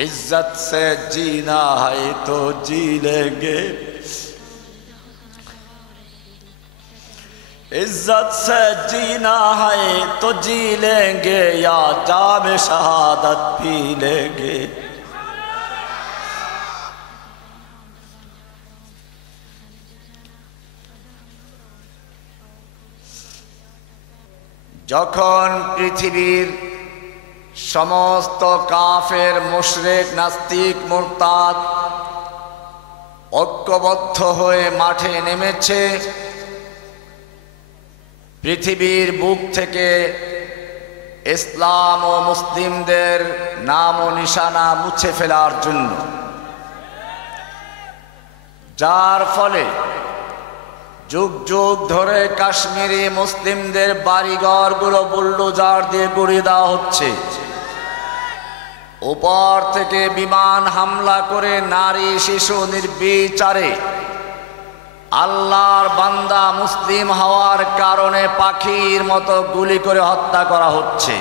इज्जत से जीना है तो जी लेंगे, इज्जत से जीना है तो जी लेंगे या जाम शहादत पी लेंगे। যখন পৃথিবীর সমস্ত কাফের মুশরিক নাস্তিক মুরতাদ ঐক্যবদ্ধ হয়ে মাঠে নেমেছে পৃথিবীর বুক থেকে ইসলাম ও মুসলিমদের নাম ও নিশানা মুছে ফেলার জন্য, যার ফলে যুগ যুগ ধরে কাশ্মীরি মুসলিমদের বাড়িঘরগুলো বুলডোজার দিয়ে গুড়িয়ে দেওয়া হচ্ছে, উপর থেকে বিমান হামলা করে নারী শিশু নির্বিচারে আল্লাহর বান্দা মুসলিম হওয়ার কারণে পাখির মতো গুলি করে হত্যা করা হচ্ছে।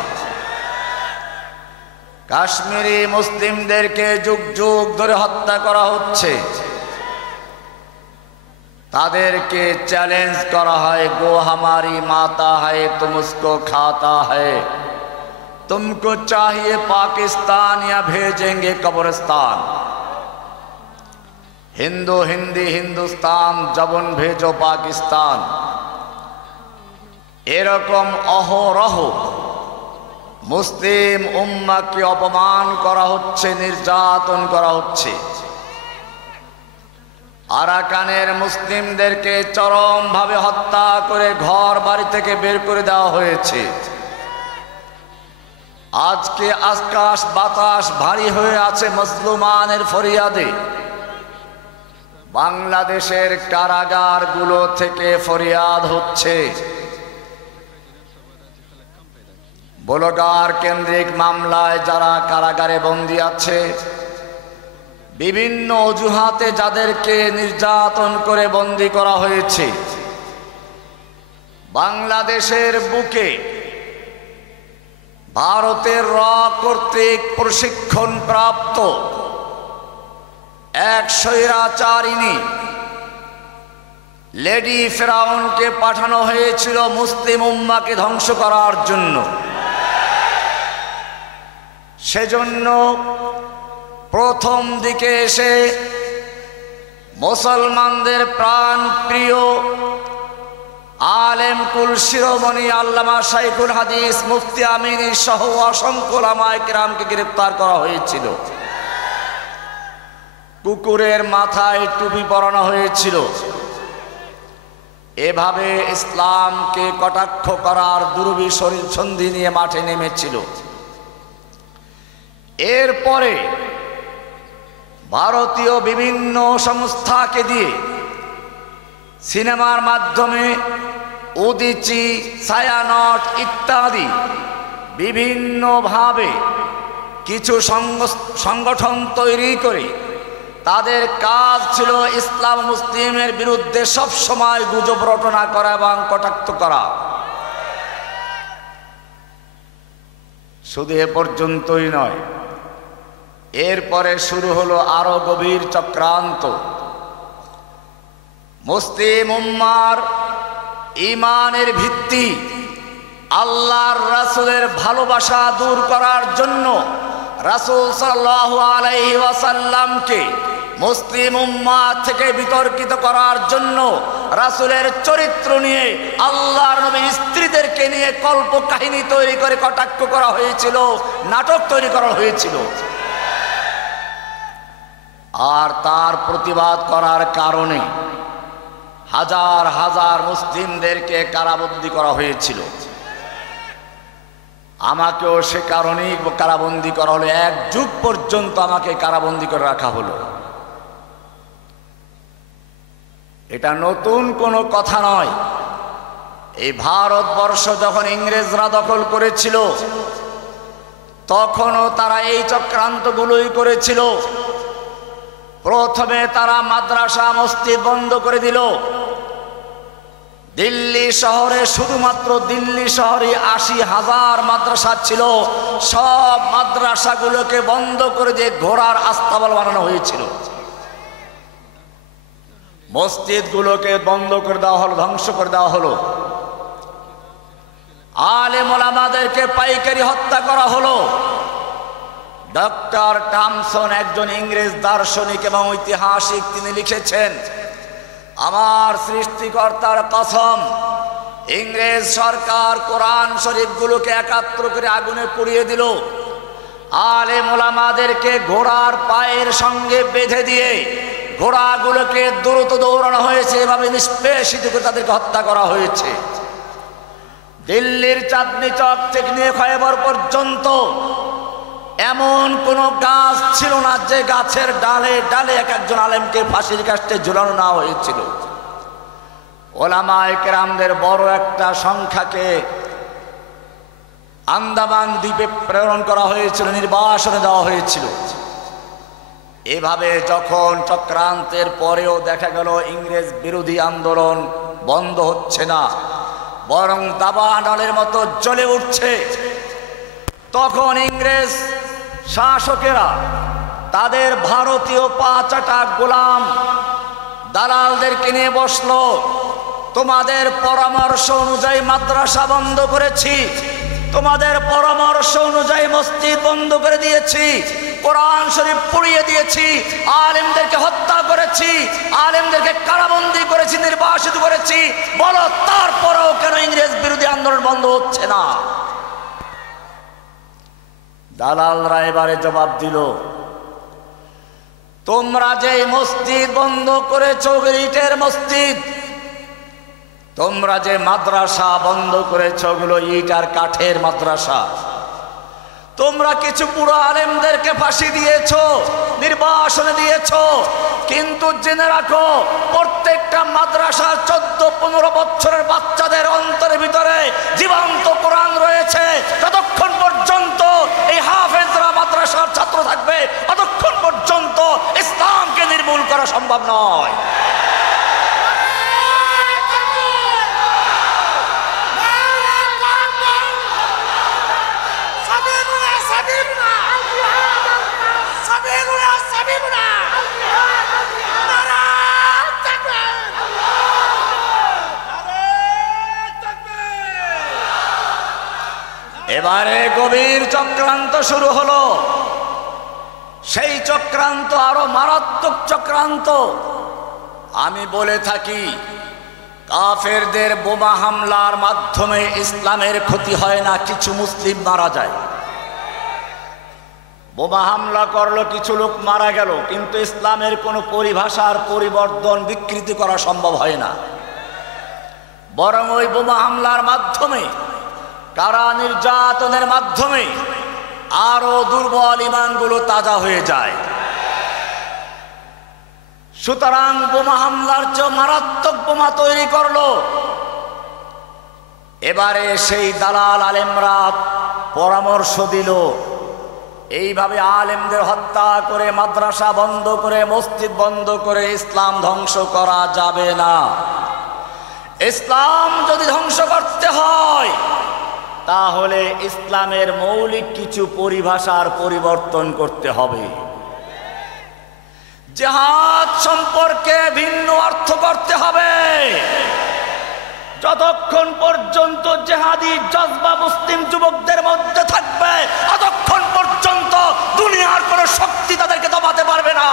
কাশ্মীরি মুসলিমদেরকে যুগ যুগ ধরে হত্যা করা হচ্ছে। তাদেরকে চ্যালেঞ্জ করা হয়, গো हमारी माता है तुम उसको खाता है, तुमको चाहिए पाकिस्तान या भेजेंगे कब्रिस्तान। हिंदू हिंदी हिंदुस्तान जबन भेजो पाकिस्तान। এরকম অহরহ মুসলিম উম্মাহকে অপমান করা হচ্ছে, নির্যাতন করা হচ্ছে। আরাকানের মুসলিমদেরকে চরমভাবে হত্যা করে ঘর বাড়ি থেকে বের করে দেওয়া হয়েছে। আজকে আকাশ বাতাস ভারী হয়ে আছে মজলুমানের ফরিয়াদে। বাংলাদেশের কারাগারগুলো থেকে ফরিয়াদ হচ্ছে। বলগার কেন্দ্রিক মামলায় যারা কারাগারে বন্দী আছে, বিভিন্ন অজুহাতে যাদেরকে নির্যাতন করে বন্দী করা হয়েছে, বাংলাদেশের বুকে ভারতের র কর্তৃক প্রশিক্ষণ প্রাপ্ত এক স্বৈরাচারিণী লেডি ফেরাউনকে পাঠানো হয়েছিল মুসলিম উম্মাহকে ধ্বংস করার জন্য। সেজন্য প্রথম দিকে এসে মুসলমানদের প্রাণ প্রিয় আলেম কুল শিরোমণি আল্লামা শাইখুল হাদিস মুফতি আমিনী সহ অসংখ্য উলামায়ে কেরামকে গ্রেফতার করা হয়েছিল। কুকুরের মাথায় টুপি পরানো হয়েছিল। এভাবে ইসলামকে কটাক্ষ করার দুর্বিসন্ধি নিয়ে মাঠে নেমেছিল। এরপরে ভারতীয় বিভিন্ন সংস্থাকে দিয়ে সিনেমার মাধ্যমে উদীচী, ছায়ানট ইত্যাদি বিভিন্নভাবে কিছু সংগঠন তৈরি করে তাদের কাজ ছিল ইসলাম মুসলিমের বিরুদ্ধে সব সময় গুজব রটনা করা এবং কটাক্ষ করা। শুধু এ পর্যন্তই নয়, এরপরে শুরু হলো আরো গভীর চক্রান্ত। মুসলিম উম্মার ঈমানের ভিত্তি আল্লাহর রাসূলের ভালোবাসা দূর করার জন্য রাসূল সাল্লাল্লাহু আলাইহি ওয়াসাল্লামকে মুসলিম উম্মাহ থেকে বিতর্কিত করার জন্য রাসূলের চরিত্র নিয়ে আল্লাহর নবীর স্ত্রীদেরকে নিয়ে কল্প কাহিনী তৈরি করে কটাক্ষ করা হয়েছিল, নাটক তৈরি করা হয়েছিল। আর তার প্রতিবাদ করার কারণে হাজার হাজার মুসলিমদেরকে কারাবন্দী করা হয়েছিল। আমাকেও সে কারণেই কারাবন্দী করা হলো। এক যুগ পর্যন্ত আমাকে কারাবন্দী করে রাখা হলো। এটা নতুন কোনো কথা নয়। এই ভারতবর্ষ যখন ইংরেজরা দখল করেছিল তখনও তারা এই চক্রান্তগুলোই করেছিল। প্রথমে তারা মাদ্রাসা মসজিদ বন্ধ করে দিল, দিল্লি শহরে, শুধুমাত্র দিল্লি শহরে ৮০,০০০ মাদ্রাসা ছিল। সব মাদ্রাসাগুলোকে বন্ধ করে দিয়ে ঘোড়ার আস্তাবল বানানো হয়েছিল। মসজিদগুলোকে বন্ধ করে দেওয়া হলো, ধ্বংস করে দেওয়া হলো। আলেম ওলামাদেরকে পাইকারি হত্যা করা হলো। ডক্টর টমসন, একজন ইংরেজ দার্শনিক এবং ঐতিহাসিক, তিনি লিখেছেন, আমার সৃষ্টিকর্তার কসম, ইংরেজ সরকার কোরআন শরীফগুলোকে একাত্র করে আগুনে পুড়িয়ে দিল। আলেম ওলামাদেরকে ঘোড়ার পায়ের সঙ্গে বেঁধে দিয়ে ঘোড়াগুলোকে দ্রুত দৌড়ানো হয়েছে, এভাবে নিষ্পেষিত করে তাদেরকে হত্যা করা হয়েছে। দিল্লির চাঁদনি চক থেকে নিয়ে খয়বর পর্যন্ত এমন কোন গাছ ছিল না যে গাছের ডালে ডালে এক একজন আলেমকে ফাঁসির কাস্টে ঝুলানো না হয়েছিল। ওলামায়ে কেরামদের বড় একটা সংখ্যাকে আন্দামান দ্বীপে প্রেরণ করা হয়েছিল, নির্বাসনে দেওয়া হয়েছিল। এভাবে যখন চক্রান্তের পরেও দেখা গেল ইংরেজ বিরোধী আন্দোলন বন্ধ হচ্ছে না, বরং দাবানলের মতো জ্বলে উঠছে, তখন ইংরেজ শাসকেরা তাদের ভারতীয় পাঁচাটা গোলাম দালালদেরকে নিয়ে বসলো। তোমাদের পরামর্শ অনুযায়ী মাদ্রাসা বন্ধ করেছি, তোমাদের পরামর্শ অনুযায়ী মসজিদ বন্ধ করে দিয়েছি, কোরআন শরীফ পুড়িয়ে দিয়েছি, আলেমদেরকে হত্যা করেছি, আলেমদেরকে কারাবন্দী করেছি, নির্বাসিত করেছি, বলো তারপরেও কেন ইংরেজ বিরোধী আন্দোলন বন্ধ হচ্ছে না? দালালরা এবারে জবাব দিল, তোমরা যে মসজিদ বন্ধ করেছো, ইটের মসজিদ, তোমরা যে মাদ্রাসা বন্ধ করেছো, ওগুলো ইট আর কাঠের মাদ্রাসা। তোমরা কিছু পুরো আলেমদেরকে ফাঁসি দিয়েছো, নির্বাসনে দিয়েছো, কিন্তু জেনে রাখো প্রত্যেকটা মাদ্রাসার 14-15 বছরের বাচ্চাদের অন্তরের ভিতরে জীবন্ত কোরআন রয়েছে। ততক্ষণ পর্যন্ত এই হাফেজরা মাদ্রাসার ছাত্র থাকবে, ততক্ষণ পর্যন্ত ইসলামকে নির্মূল করা সম্ভব নয়। এবারে গভীর চক্রান্ত শুরু হলো। সেই চক্রান্ত আরো মারাত্মক চক্রান্ত। আমি বলে থাকি, কাফেরদের বোমা হামলার মাধ্যমে ইসলামের ক্ষতি হয় না, কিছু মুসলিম মারা যায়। বোমা হামলা করলো, কিছু লোক মারা গেল, কিন্তু ইসলামের কোনো পরিভাষার পরিবর্তন বিকৃতি করা সম্ভব হয় না। বরং ওই বোমা হামলার মাধ্যমে, কারা নির্যাতনের মাধ্যমে আরো দুর্বল ইমানগুলো তাজা হয়ে যায়। সুতরাং বোমা হামলার চেয়ে মারাত্মক বোমা তৈরি করলো। এবারে সেই দালাল আলেমরা পরামর্শ দিল, এইভাবে আলেমদের হত্যা করে, মাদ্রাসা বন্ধ করে, মসজিদ বন্ধ করে ইসলাম ধ্বংস করা যাবে না। ইসলাম যদি ধ্বংস করতে হয়, তাহলে ইসলামের মৌলিক কিছু পরিভাষার পরিবর্তন করতে হবে। জিহাদ সম্পর্কে ভিন্ন অর্থ করতে হবে। যতক্ষণ পর্যন্ত জিহাদি জজবা মুসলিম যুবকদের মধ্যে থাকবে, ততক্ষণ পর্যন্ত দুনিয়ার কোনো শক্তি তাদেরকে দমাতে পারবে না।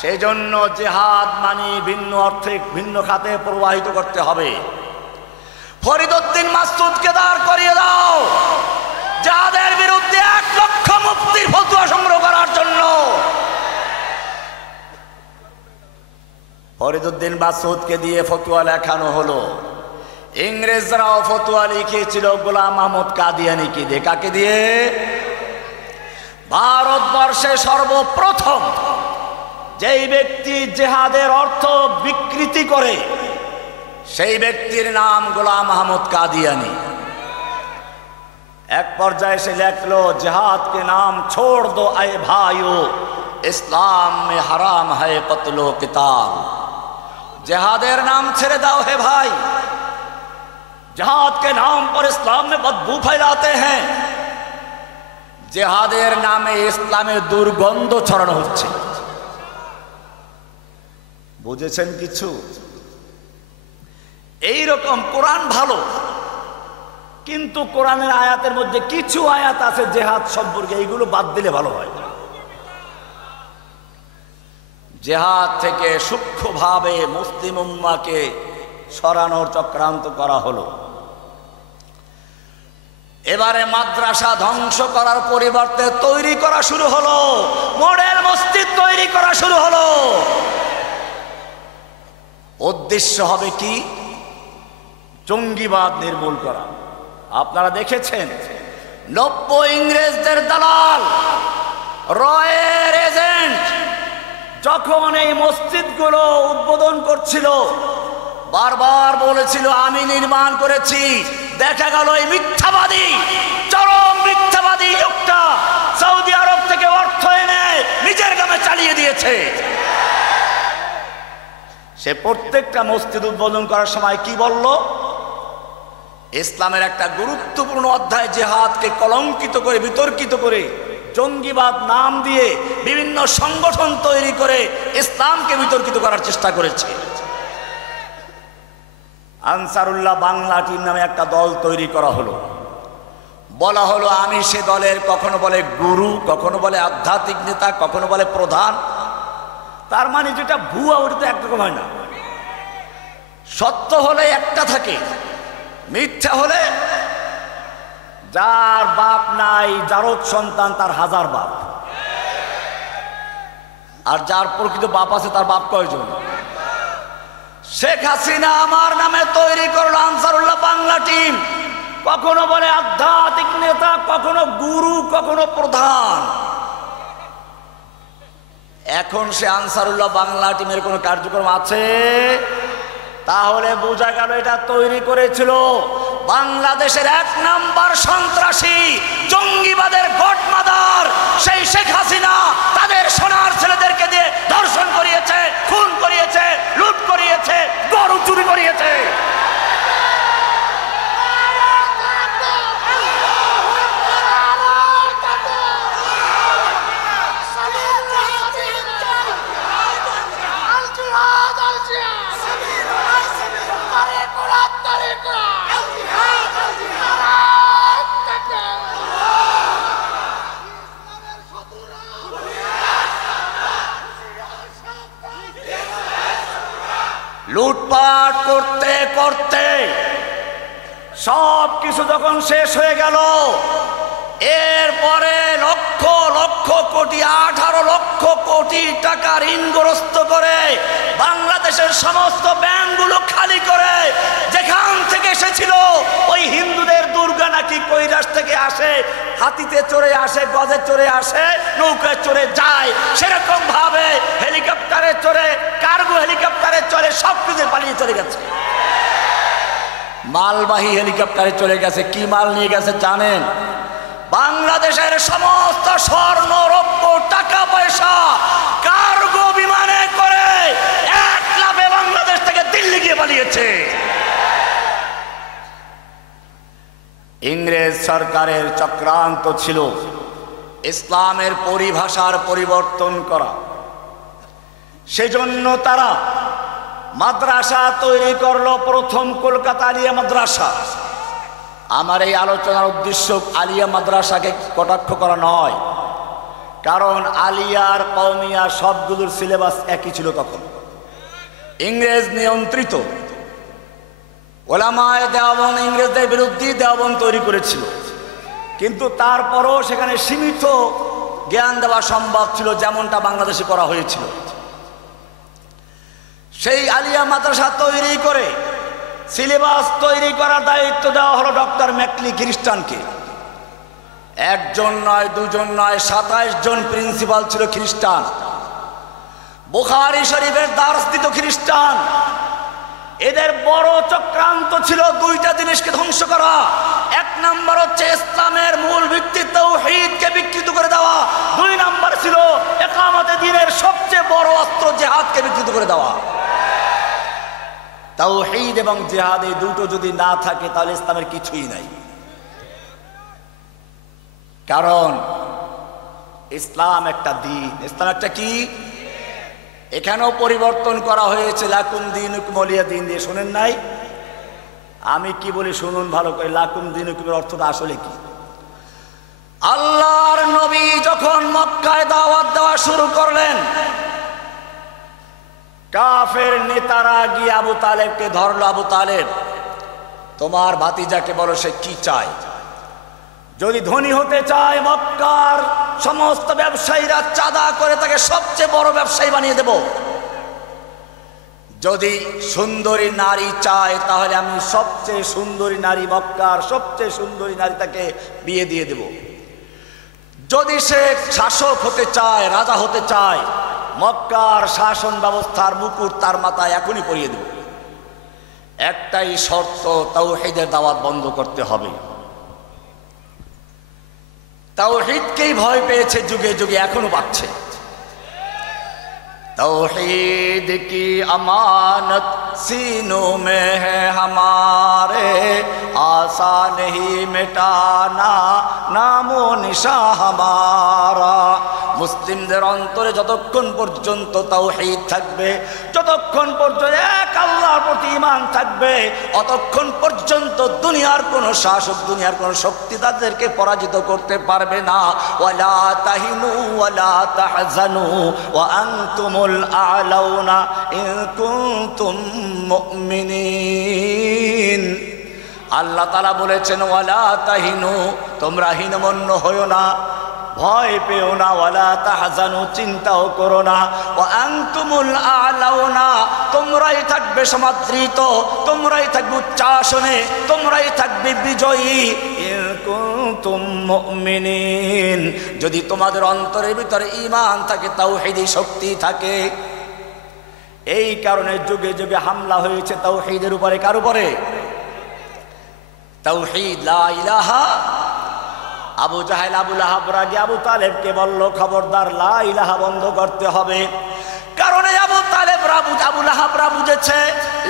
সেই জন্য জিহাদ মানে ভিন্ন অর্থে, ভিন্ন খাতে প্রবাহিত করতে হবে। ফরিদউদ্দিন মাসউদকে দাঁড় করিয়ে দাও যাদের বিরুদ্ধে 1 লক্ষ মুফতির ফতোয়া সংগ্রহ করার জন্য। ফরিদউদ্দিন মাসউদকে দিয়ে ফতোয়া লেখানো হলো। ইংরেজরাও ফতোয়া লিখেছিল গোলাম আহমদ কাদিয়ানীকে দিয়ে। কাকে দিয়ে? ভারতবর্ষে সর্বপ্রথম যেই ব্যক্তি জিহাদের অর্থ বিকৃতি করে, সেই ব্যক্তির নাম গোলাম আহমদ কাদিয়ানী। এক পর্যায়ে সে লেখলো, जिहाद के नाम छोड़ दो ऐ भाइयों, इस्लाम में हराम है कत्लो किताल। जिहादेर नाम छेड़े दाओ है भाई। जिहाद के नाम पर इस्लाम में बदबू फैलाते हैं, जिहादेर नामे इस्लामे दुर्गंध ছড়ানো হচ্ছে। বুঝেছেন কিছু? এই রকম কোরআন ভালো, কিন্তু কোরআনের আয়াতের মধ্যে কিছু আয়াত আছে জিহাদ সম্পর্কে, এইগুলো বাদ দিলে ভালো হয়। জিহাদ থেকে সূক্ষ্মভাবে মুসলিম উম্মাহকে সরানোর চক্রান্ত করা হলো। এবারে মাদ্রাসা ধ্বংস করার পরিবর্তে তৈরি করা শুরু হলো, মডেল মসজিদ তৈরি করা শুরু হলো। উদ্দেশ্য হবে কি? জঙ্গিবাদ নির্মূল করা। আপনারা দেখেছেন 90 ইংরেজদের দালাল, রয়ের এজেন্ট যখন এই মসজিদগুলো উদ্বোধন করছিল, বারবার বলেছিল আমি নির্মাণ করেছি। দেখা গেল এই মিথ্যাবাদী, চরম মিথ্যাবাদী লোকটা সৌদি আরব থেকে অর্থ এনে নিজের গ্রামে চালিয়ে দিয়েছে। সে প্রত্যেকটা মসজিদ উদ্বোধন করার সময় কি বলল? ইসলামের একটা গুরুত্বপূর্ণ অধ্যায় জিহাদকে কলঙ্কিত করে, বিতর্কিত করে, জঙ্গিবাদ নাম দিয়ে বিভিন্ন সংগঠন তৈরি করে ইসলামকে বিতর্কিত করার চেষ্টা করেছে। আনসারুল্লাহ বাংলা টিম নামে একটা দল তৈরি করা হলো। বলা হলো আমি সে দলের, কখনো বলে গুরু, কখনো বলে আধ্যাত্মিক নেতা, কখনো বলে প্রধান। তার মানে যেটা ভুয়া ওটা তো একরকম হয় না। সত্য হলে একটা থাকে, মিথ্যা হলে যার বাপ নাই, জারদ সন্তান, তার হাজার বাপ। আর যার প্রকৃত বাপ আছে তার বাপ কয়জন? শেখ হাসিনা আমার নামে তৈরি করলো আনসারুল্লাহ বাংলা টিম। কখনো বলে আধ্যাত্মিক নেতা, কখনো গুরু, কখনো প্রধান। এখন সে আনসারুল্লাহ বাংলা টিমের কোনো কার্যক্রম আছে? তাহলে বোঝা গেল এটা তৈরি করেছিল বাংলাদেশের 1 নাম্বার সন্ত্রাসী, জঙ্গিবাদের গডমাদার সেই শেখ হাসিনা। তাদের সোনার ছেলেদেরকে দিয়ে ধর্ষণ করিয়েছে, খুন করিয়েছে, লুট করিয়েছে, গরু চুরি করিয়েছে। লুটপাট করতে করতে সব কিছু যখন শেষ হয়ে গেল, এরপরে লক্ষ লক্ষ কোটি, 18 লক্ষ কোটি টাকা ঋণগ্রস্ত করে বাংলাদেশের সমস্ত ব্যাংকগুলো খালি করে, যেখান থেকে এসেছিল ওই হিন্দুদের দুর্গা নাকি কৈলাস থেকে আসে, হাতিতে চড়ে আসে, গজে চড়ে আসে, নৌকায় চড়ে যায়, সেরকম ভাবে হেলিকপ্টারে চড়ে, কার্গো হেলিকপ্টারে চড়ে সব কিছু পালিয়ে চলে গেছে। মালবাহী হেলিকপ্টারে চলে গেছে। কি মাল নিয়ে গেছে জানেন? বাংলাদেশের সমস্ত স্বর্ণ, রৌপ্য, টাকা পয়সা কার্গো বিমানে করে 1 লাফে বাংলাদেশ থেকে দিল্লি গিয়ে পালিয়েছে। ইংরেজ সরকারের চক্রান্ত ছিল ইসলামের পরিভাষার পরিবর্তন করা। সেজন্য তারা মাদ্রাসা তৈরি করলো, প্রথম কলকাতা আলিয়া মাদ্রাসা। আমার এই আলোচনার উদ্দেশ্য আলিয়া মাদ্রাসাকে কটাক্ষ করা নয়, কারণ আলিয়ার, কওমিয়া সবগুলোর সিলেবাস একই ছিল। তখন ইংরেজ নিয়ন্ত্রিত ওলামায়ে দেওবন্দ ইংরেজদের বিরুদ্ধে দেওবন্দ তৈরি করেছিল, কিন্তু তারপরও সেখানে সীমিত জ্ঞান দেওয়া সম্ভব ছিল, যেমনটা বাংলাদেশে করা হয়েছিল। সেই আলিয়া মাদ্রাসা তৈরি করে সিলেবাস তৈরি করার দায়িত্ব দেওয়া হলো ডক্টর ম্যাকলি খ্রিস্টানকে। একজন নয়, দুজন নয়, 27 জন প্রিন্সিপাল ছিল খ্রিস্টান। বুখারী শরীফের দার্স দিত খ্রিস্টান। এদের বড় চক্রান্ত ছিল 2টা জিনিসকে ধ্বংস করা। 1 নাম্বার হচ্ছে ইসলামের মূল ভিত্তি তাওহীদকে বিকৃত করে দেওয়া। 2 নাম্বার ছিল, 1 ইকামতে দ্বীনের সবচেয়ে বড় অস্ত্র জিহাদকে বিকৃত করে দেওয়া। তাওহীদ এবং জিহাদ এই দুটো যদি না থাকে তাহলে ইসলামের কিছুই নাই। কারণ ইসলাম একটা দিন, ইসলাম একটা কি, এখানেও পরিবর্তন করা হয়েছে লাকুম দীনুকুম ওয়ালিয়া দিন দিয়ে, শুনেন নাই? আমি কি বলি শুনুন ভালো করে, লাকুম দীনুকুমের অর্থটা আসলে কি? আল্লাহর নবী যখন মক্কায় দাওয়াত দেওয়া শুরু করলেন, কাফের নেতারা গিয়ে আবু তালেবকে ধরলো। আবু তালেব, তোমার ভাতিজাকে বলো সে কি চায়। যদি ধনী হতে চায় মক্কার সমস্ত ব্যবসায়ীরা চাঁদা করে তাকে সবচেয়ে বড় ব্যবসায়ী বানিয়ে দেব। যদি সুন্দরী নারী চায় তাহলে আমি সবচেয়ে সুন্দরী নারী, মক্কার সবচেয়ে সুন্দরী নারী তাকে বিয়ে দিয়ে দেব। যদি সে শাসক হতে চায়, রাজা হতে চায়, মক্কার শাসন ব্যবস্থার মুকুট তার মাথায় এখনই পরিয়ে দেব। একটাই শর্ত, তাওহীদের দাওয়াত বন্ধ করতে হবে। তাওহীদকেই ভয় পেয়েছে যুগে যুগে, এখনো পাচ্ছে। तौहीद की अमानत सीनों में है हमारे, आसा नहीं मिटाना नामो निशा हमारा। মুসলিমদের অন্তরে যতক্ষণ পর্যন্ত তাওহীদ থাকবে, যতক্ষণ পর্যন্ত এক আল্লাহর প্রতি ঈমান থাকবে, অতক্ষণ পর্যন্ত দুনিয়ার কোনো শাসক, দুনিয়ার কোনো শক্তি তাদেরকে পরাজিত করতে পারবে না। ওয়ালা তাহিনু ওয়ালা তাহজানু ওয়া আনতুমুল আ'লাউনা ইন কুনতুম মুমিনিন। আল্লাহ তাআলা বলেছেন ওয়ালা তাহিনু, তোমরা হীনমন্য হয়ো না, ভয় পেও না, ওয়ালা তাহজানু, চিন্তাও করো না, ওয়া আনতুমুল আ'লাউনা, তোমরাই থাকবে সমাদৃত, তোমরাই থাকবে উচ্চাসনে, তোমরাই থাকবে বিজয়ী। ইন কুনতুম মুমিনিন, যদি তোমাদের অন্তরের ভিতরে ঈমান থাকে, তাওহীদি শক্তি থাকে। এই কারণে যুগে যুগে হামলা হয়েছে তাওহীদের উপরে। কার উপরে? তাওহীদ, লা ইলাহা। আবু জাহেল, আবু লাহাব রাগে আবু তালেবকে বলল খবরদার লা ইলাহা বন্ধ করতে হবে। কারণ আবু তালেব আবু লাহাবরা বুঝেছে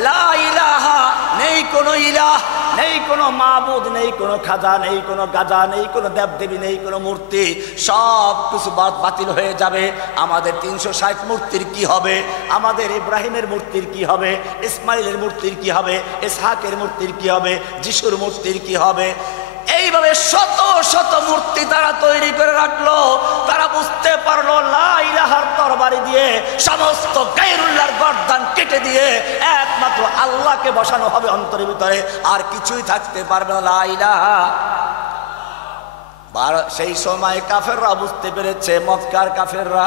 লা ইলাহা, নেই কোনো ইলাহ, নেই কোনো মাবুদ, নেই কোনো খাজা, নেই কোনো গাজা, নেই কোনো দেবদেবী, নেই কোনো মূর্তি, সব কিছু বাতিল হয়ে যাবে। আমাদের 360 মূর্তির কি হবে? আমাদের ইব্রাহিমের মূর্তির কি হবে? ইসমাইলের মূর্তির কি হবে? ইসহাকের মূর্তির কি হবে? যিশুর মূর্তির কি হবে? এইভাবে শত শত মূর্তি তারা তৈরি করে রাখলো। তারা বুঝতে পারলো লা ইলাহার তরবারি দিয়ে সমস্ত গায়রুল্লাহর গর্দান কেটে দিয়ে একমাত্র আল্লাহকে বসানো হবে অন্তরের ভিতরে, আর কিছুই থাকতে পারবে না। লা ইলাহা। সেই সময় কাফেররা বুঝতে পেরেছে, মক্কার কাফেররা,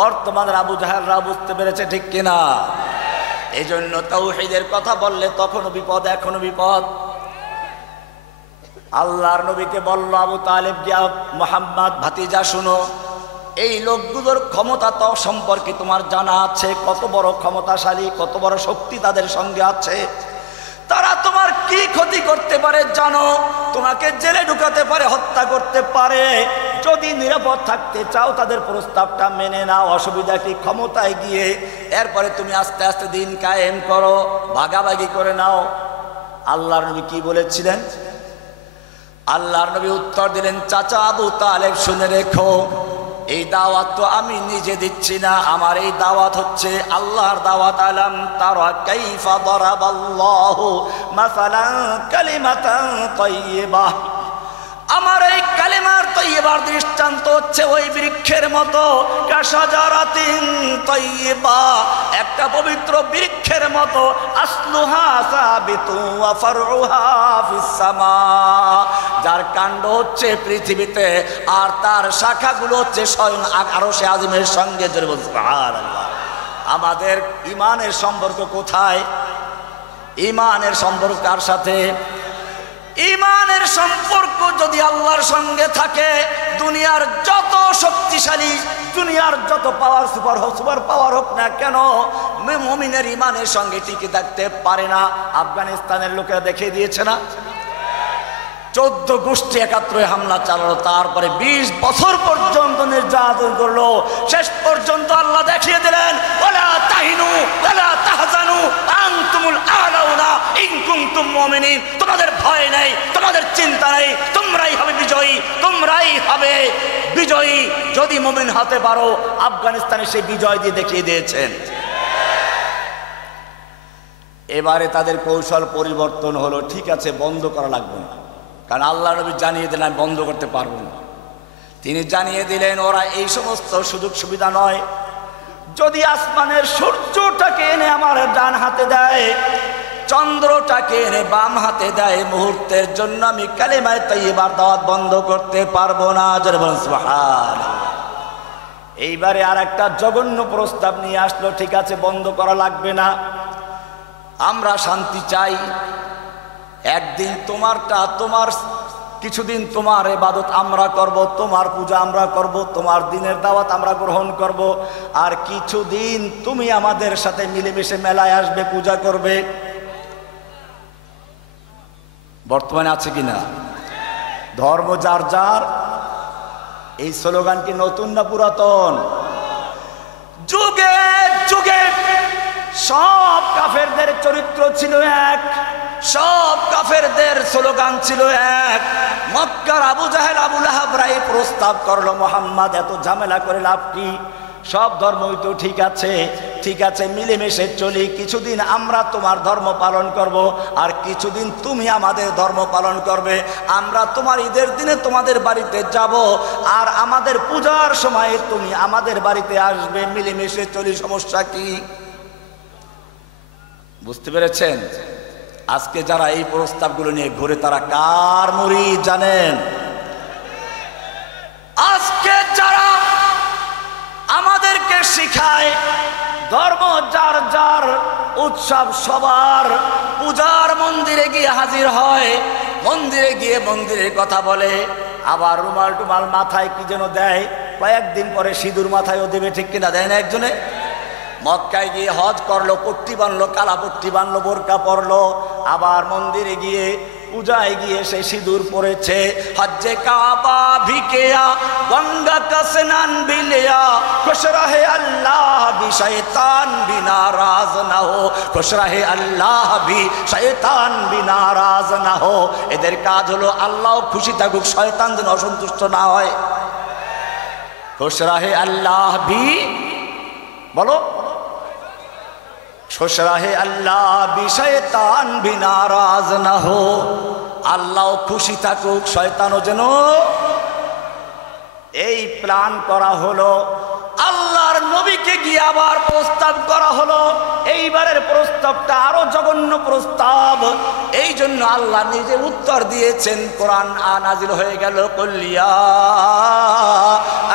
বর্তমানের আবু জাহেলরা বুঝতে পেরেছে, ঠিক কিনা? এই জন্য তাওহীদের কথা বললে তখনও বিপদ, এখনো বিপদ। আল্লাহর নবীকে বলল আবু তালেব, গিয়া মুহাম্মদ ভাতিজা শুনো, এই লোকগুলোর ক্ষমতা তো সম্পর্কে তোমার জানা আছে, কত বড় ক্ষমতাশালী, কত বড় শক্তি তাদের সঙ্গে আছে। তারা তোমার কি ক্ষতি করতে পারে জানো? তোমাকে জেলে ঢুকাতে পারে, হত্যা করতে পারে। যদি নিরাপদ থাকতে চাও তাদের প্রস্তাবটা মেনে নাও, অসুবিধা কি? ক্ষমতায় গিয়ে এরপরে তুমি আস্তে আস্তে দিন কায়েম করো, ভাগাভাগি করে নাও। আল্লাহর নবী কি বলেছিলেন? আল্লাহর নবী উত্তর দিলেন, চাচা আবু তালেব শুনে রেখো, এই দাওয়াত তো আমি নিজে দিচ্ছি না, আমার এই দাওয়াত হচ্ছে আল্লাহর দাওয়াত। আলাম তারা কাইফা দারাবাল্লাহু মাসালান কালিমাতান তাইয়্যিবাহ, আমার এই কালিমার তাইয়্যিবার দৃষ্টান্ত হচ্ছে ওই বৃক্ষের মতো, কাশাজারাতিন তাইয়্যিবা, একটা পবিত্র বৃক্ষের মতো, আসলুহা সাবিতু ওয়া ফারউহা ফিস সামা, যার কাণ্ড হচ্ছে পৃথিবীতে আর তার শাখাগুলো হচ্ছে স্বয়ং আরশে আজিমের সঙ্গে। সুবহানাল্লাহ। আমাদের ঈমানের সম্পর্ক কোথায়? ঈমানের সম্পর্ক কার সাথে? ঈমানের সম্পর্ক যদি আল্লাহর সঙ্গে থাকে, দুনিয়ার যত শক্তিশালী, দুনিয়ার যত পাওয়ার, সুপার পাওয়ার হোক না কেন, মুমিনের ঈমানের সঙ্গে টিকে থাকতে পারে না। আফগানিস্তানের লোকেরা দেখিয়ে দিয়েছে না, 14 গোষ্ঠী একাত্রে হামলা চালালো, তারপরে 20 বছর পর্যন্ত নির্যাতন করলো, শেষ পর্যন্ত আল্লাহ দেখিয়ে দিলেন ওয়ালা তাহিনু ওয়ালা তাহজানু আনতুমুল আলাউনা ইন কুনতুম মুমিনিন। তোমাদের ভয় নেই, তোমাদের চিন্তা নেই, তোমরাই হবে বিজয়ী, তোমরাই হবে বিজয়ী যদি মুমিন হতে পারো। আফগানিস্তানে সেই বিজয় দিয়ে দেখিয়ে দিয়েছেন। এবারে তাদের কৌশল পরিবর্তন হলো, ঠিক আছে বন্ধ করা লাগবে না, কারণ আল্লাহ নবী জানিয়ে দিলেন আমি বন্ধ করতে পারবো না। তিনি জানিয়ে দিলেন ওরা এই সমস্ত সুযোগ সুবিধা নয়, যদি আসমানের সূর্যটাকে এনে আমার ডান হাতে দেয়, চন্দ্রটাকে এনে বাম হাতে দেয়, মুহূর্তের জন্য আমি কালেমায়ে তাইয়্যিবার দাওয়াত বন্ধ করতে পারবো না। জোরে বলুন সুবহানাল্লাহ। এইবারে আর একটা জঘন্য প্রস্তাব নিয়ে আসলো, ঠিক আছে বন্ধ করা লাগবে না, আমরা শান্তি চাই, একদিন তোমারটা তোমার, কিছুদিন তোমার ইবাদত আমরা করব, তোমার পূজা আমরা করব, তোমার দিনের দাওয়াত আমরা গ্রহণ করব, আর কিছুদিন তুমি আমাদের সাথে মিলেমিশে মেলায় আসবে, পূজা করবে। বর্তমানে আছে কিনা? ধর্ম যার যার, এই স্লোগান কি নতুন না পুরাতন? যুগে যুগে সব কাফেরদের চরিত্র ছিল এক, সব কাফেরদের স্লোগান ছিল এক। মক্কার আবু জাহেল আবু লাহাবরা এই প্রস্তাব করলো, মুহাম্মদ এত ঝামেলা করে লাভ কি? সব ধর্মই তো ঠিক আছে, ঠিক আছে মিলেমিশে চলি, কিছুদিন আমরা তোমার ধর্ম পালন করব, আর কিছুদিন তুমি আমাদের ধর্ম পালন করবে। আমরা তোমার ঈদের দিনে তোমাদের বাড়িতে যাব, আর আমাদের পূজার সময় তুমি আমাদের বাড়িতে আসবে, মিলেমিশে চলি, সমস্যা কি? বুঝতে পেরেছেন? আজকে যারা এই প্রস্তাবগুলো নিয়ে ঘুরে তারা কার মুরিদ জানেন? আজকে যারা আমাদেরকে শিখায় ধর্ম যার যার, উৎসব সবার, পূজার মন্দিরে গিয়ে হাজির হয়, মন্দিরে গিয়ে মন্দিরের কথা বলে, আবার রুমাল টুমাল মাথায় কি যেন দেয়, কয়েকদিন পরে সিঁদুর মাথায়ও দেবে, ঠিক কিনা দেয় না একজনে? মক্কায় গিয়ে হজ করলো, পট্টি বানলো, কালা পট্টি বানলো, বোরকা পরলো, আবার মন্দিরে গিয়ে পূজায় গিয়ে সে সিঁদুর পরেছে। হজ্জে কাবা ভিকেয়া গঙ্গা কা স্নান বিলিয়া, খুশ রহে আল্লাহ ভি শয়তান ভি নারাজ না হো, খুশ রহে আল্লাহ ভি শয়তান ভি নারাজ না হো। এদের কাজ হলো আল্লাহ খুশি থাকুক, শয়তান যেন অসন্তুষ্ট না হয়। খুশ রহে আল্লাহ ভি, বলো, খুশ রহে আল্লাহ ভি শয়তান ভি নারাজ না হো। আল্লাহ খুশি থাকুক, শয়তানও যেন। এই প্ল্যান করা হলো। আল্লাহর নবীকে গিয়ে আবার প্রস্তাব করা হলো। এইবারের প্রস্তাবটা আরো জঘন্য প্রস্তাব, এই জন্য আল্লাহ নিজে উত্তর দিয়েছেন। কোরআন নাজিল হয়ে গেল, কুল্লিয়া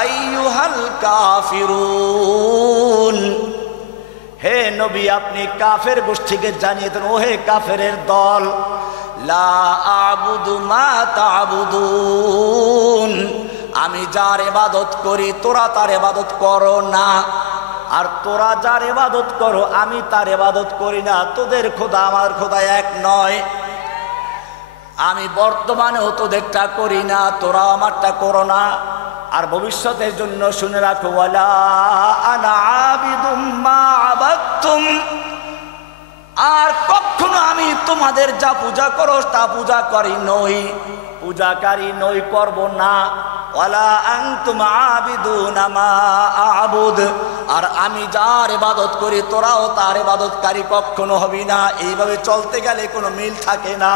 আইয়ুহাল কাফিরুন, হে নবী আপনি কাফের গোষ্ঠীকে জানিয়ে দেন, ও হে কাফেরের দল, লা আবুদু মা তা'বুদুন, আমি যার ইবাদত করি তোরা তার ইবাদত করো না, আর তোরা যার ইবাদত করো আমি তার ইবাদত করি না। তোদের খোদা আমার খোদা এক নয়, আমি বর্তমানেও তোদেরটা করি না, তোরা আমারটা করো না। আর ভবিষ্যতের জন্য শুনে রাখো, ওয়ালা আনা আবিদুম মা আবাদতুম, আর কখনো আমি তোমাদের যা পূজা করো তা পূজা করি নই, পূজাকারী নই, করব না। ওয়ালা আনতুম আবিদুনা মা আ'বুদ, আর আমি যার ইবাদত করি তোরাও তার ইবাদতকারী কখনো হবি না। এইভাবে চলতে গেলে কোনো মিল থাকে না।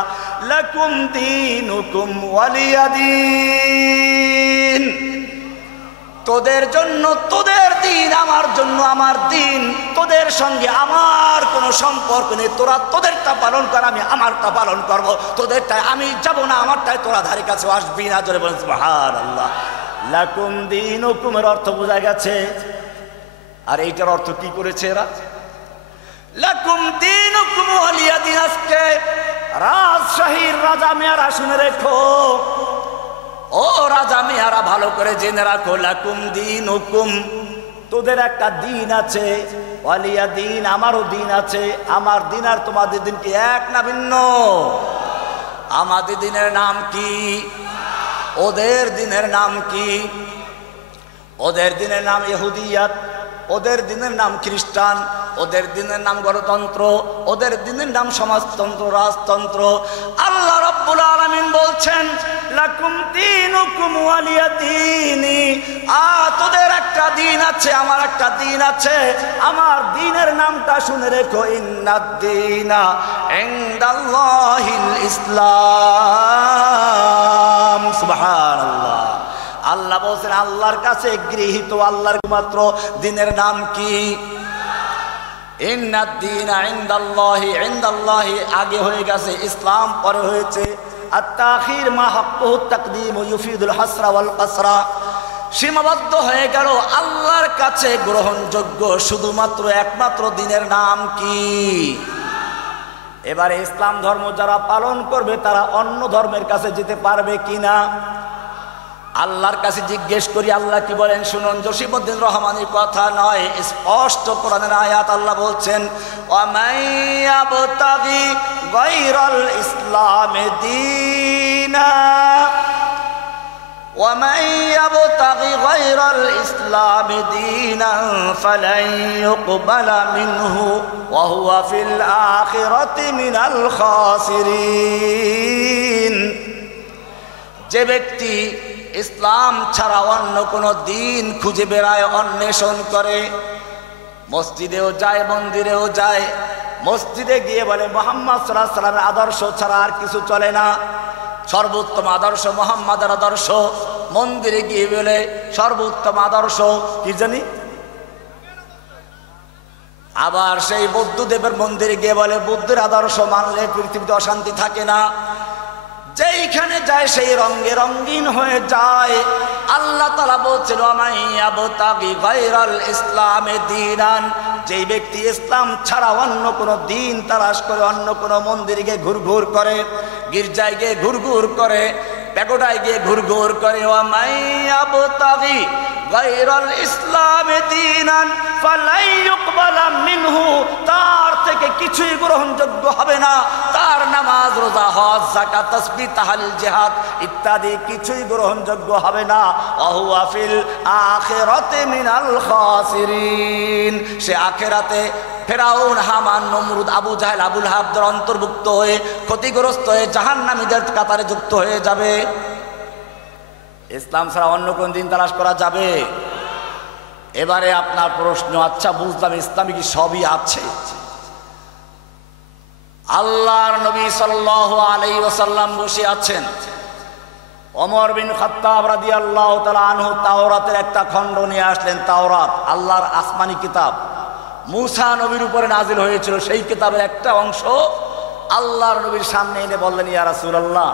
লাকুম দীনুকুম ওয়ালিয়া দীন, তোদের জন্য তোদের দিন, আমার জন্য আমার দিন, তোদের সঙ্গে আমার কোনো সম্পর্ক নেই। তোরা তোদেরটা পালন কর, আমি আমারটা পালন করব। তোদেরটায় আমি যাব না, আমারটায় তোরা ধারে কাছে আসবি না। জোরে বলেন সুবহানাল্লাহ। লাকুম দীনুকুমের অর্থ বোঝা গেছে। আর এইটার অর্থ কি করেছে এরা? লাকুম দীনুকুম ওয়ালিয়া দীন। আজকে রাজশাহীর রাজা মেয়ারা শুনে রেখো, ও রাজা মেয়ারা ভালো করে জেনে রাখো, লাকুম দীনুকুম, তোদের একটা দিন আছে, ওয়ালিয়া দিন, আমারও দিন আছে। আমার দিন আর তোমাদের দিন কি এক না ভিন্ন? আমাদের দিনের নাম কি? ওদের দিনের নাম কি? ওদের দিনের নাম ইহুদিয়াত, ওদের দিনের নাম খ্রিস্টান, ওদের দিনের নাম গণতন্ত্র, ওদের দিনের নাম সমাজতন্ত্র, রাজতন্ত্র। আল্লাহ রাব্বুল আলামিন বলছেন লাকুম দীনুকুম ওয়ালিয়া দীনি, তোদের একটা দিন আছে, আমার একটা দিন আছে। আমার দিনের নামটা শুনে রেখো, ইন্নাদ-দীনা ইনদাল্লাহিল ইসলাম। সুবহানাল্লাহ। আল্লাহ বলছেন আল্লাহর কাছে গৃহীত আল্লাহর মাত্র দিনের নাম কি? ইন্নাদ-দীনা ইনদাল্লাহি, ইনদাল্লাহি আগে হয়ে গেছে, ইসলাম পরে হয়েছে। আত-তাখির মা হাক্কুহু তাকদীম ইউফিদুল হাসরা ওয়াল কাসরা, সীমাবদ্ধ হয়ে গেল। আল্লাহর কাছে গ্রহণযোগ্য শুধুমাত্র একমাত্র দিনের নাম কি? এবারে ইসলাম ধর্ম যারা পালন করবে তারা অন্য ধর্মের কাছে যেতে পারবে কিনা? আল্লাহর কাছে জিজ্ঞেস করি, আল্লাহ কি বলেন শুনুন। জসিমউদ্দিন রহমানের কথা নয়, স্পষ্ট কোরআনের আয়াত। আল্লাহ বলছেন ওয়ামাইয়াবতাগি গায়রাল ইসলামে দীনা, ওয়ামাইয়াবতাগি গায়রাল ইসলামে দীনা ফালান ইউকবালা মিনহু ওয়া হুয়া ফিল আখিরাতি মিনাল খাসিরিন। যে ব্যক্তি ইসলাম ছাড়া অন্য কোনো দিন খুঁজে বেড়ায়, অন্বেষণ করে, মসজিদেও যায়, মন্দিরেও যায়, মসজিদে গিয়ে বলে মুহাম্মদ সাল্লাল্লাহু আলাইহি ওয়াসাল্লামের আদর্শ ছাড়া আর কিছু চলে না, সর্বোত্তম আদর্শ মুহাম্মাদের আদর্শ। মন্দিরে গিয়ে বলে সর্বোত্তম আদর্শ কি জানি, আবার সেই বুদ্ধদেবের মন্দিরে গিয়ে বলে বুদ্ধের আদর্শ মানলে পৃথিবীতে অশান্তি থাকে না। যেইখানে যায় সেই রঙে রঙিন হয়ে যায়। আল্লাহ তাআলা বলছেন ওয়ামাইয়াবতাগি গায়রাল ইসলামে দীনান, যেই ব্যক্তি ইসলাম ছাড়া অন্য কোনো দিন তালাশ করে, অন্য কোনো মন্দিরে গিয়ে ঘুরঘুর করে, গির্জায় গিয়ে ঘুরঘুর করে, প্যাগোডায় গিয়ে ঘুরঘুর করে, ওয়ামাইয়াবতাগি গায়রাল ইসলামে দীনান ফালাই ইউকবালা মিনহু, তার থেকে কিছুই গ্রহণযোগ্য হবে না। তার নামাজ, রোজা, হজ, যাকাত, তাসবিহ, তাহলিল, জিহাদ ইত্যাদি কিছুই গ্রহণযোগ্য হবে না। ওয়া হুয়া ফিল আখিরাতি মিনাল খাসিরিন, সে আখিরাতে ফেরাউন, হামান, নমরুদ, আবু জাহেল, আবুল আহাবদের অন্তর্ভুক্ত হয়ে ক্ষতিগ্রস্ত হয়ে জাহান্নামীদের কাতারে যুক্ত হয়ে যাবে। ইসলাম ছাড়া অন্য কোন দিন তালাশ করা যাবে? এবারে আপনার প্রশ্ন, আচ্ছা বুঝলাম ইসলামে কি সবই আছে? আল্লাহর নবী সাল্লাল্লাহু আলাইহি ওয়াসাল্লাম বসে আছেন, ওমর বিন খাত্তাব রাদিয়াল্লাহু তাআলা আনহু তাওরাতের একটা খণ্ড নিয়ে আসলেন। তাওরাত আল্লাহর আসমানি কিতাব, মুসা নবীর উপরে নাজিল হয়েছিল, সেই কিতাবের একটা অংশ আল্লাহর নবীর সামনে এনে বললেন ইয়া রাসূলুল্লাহ,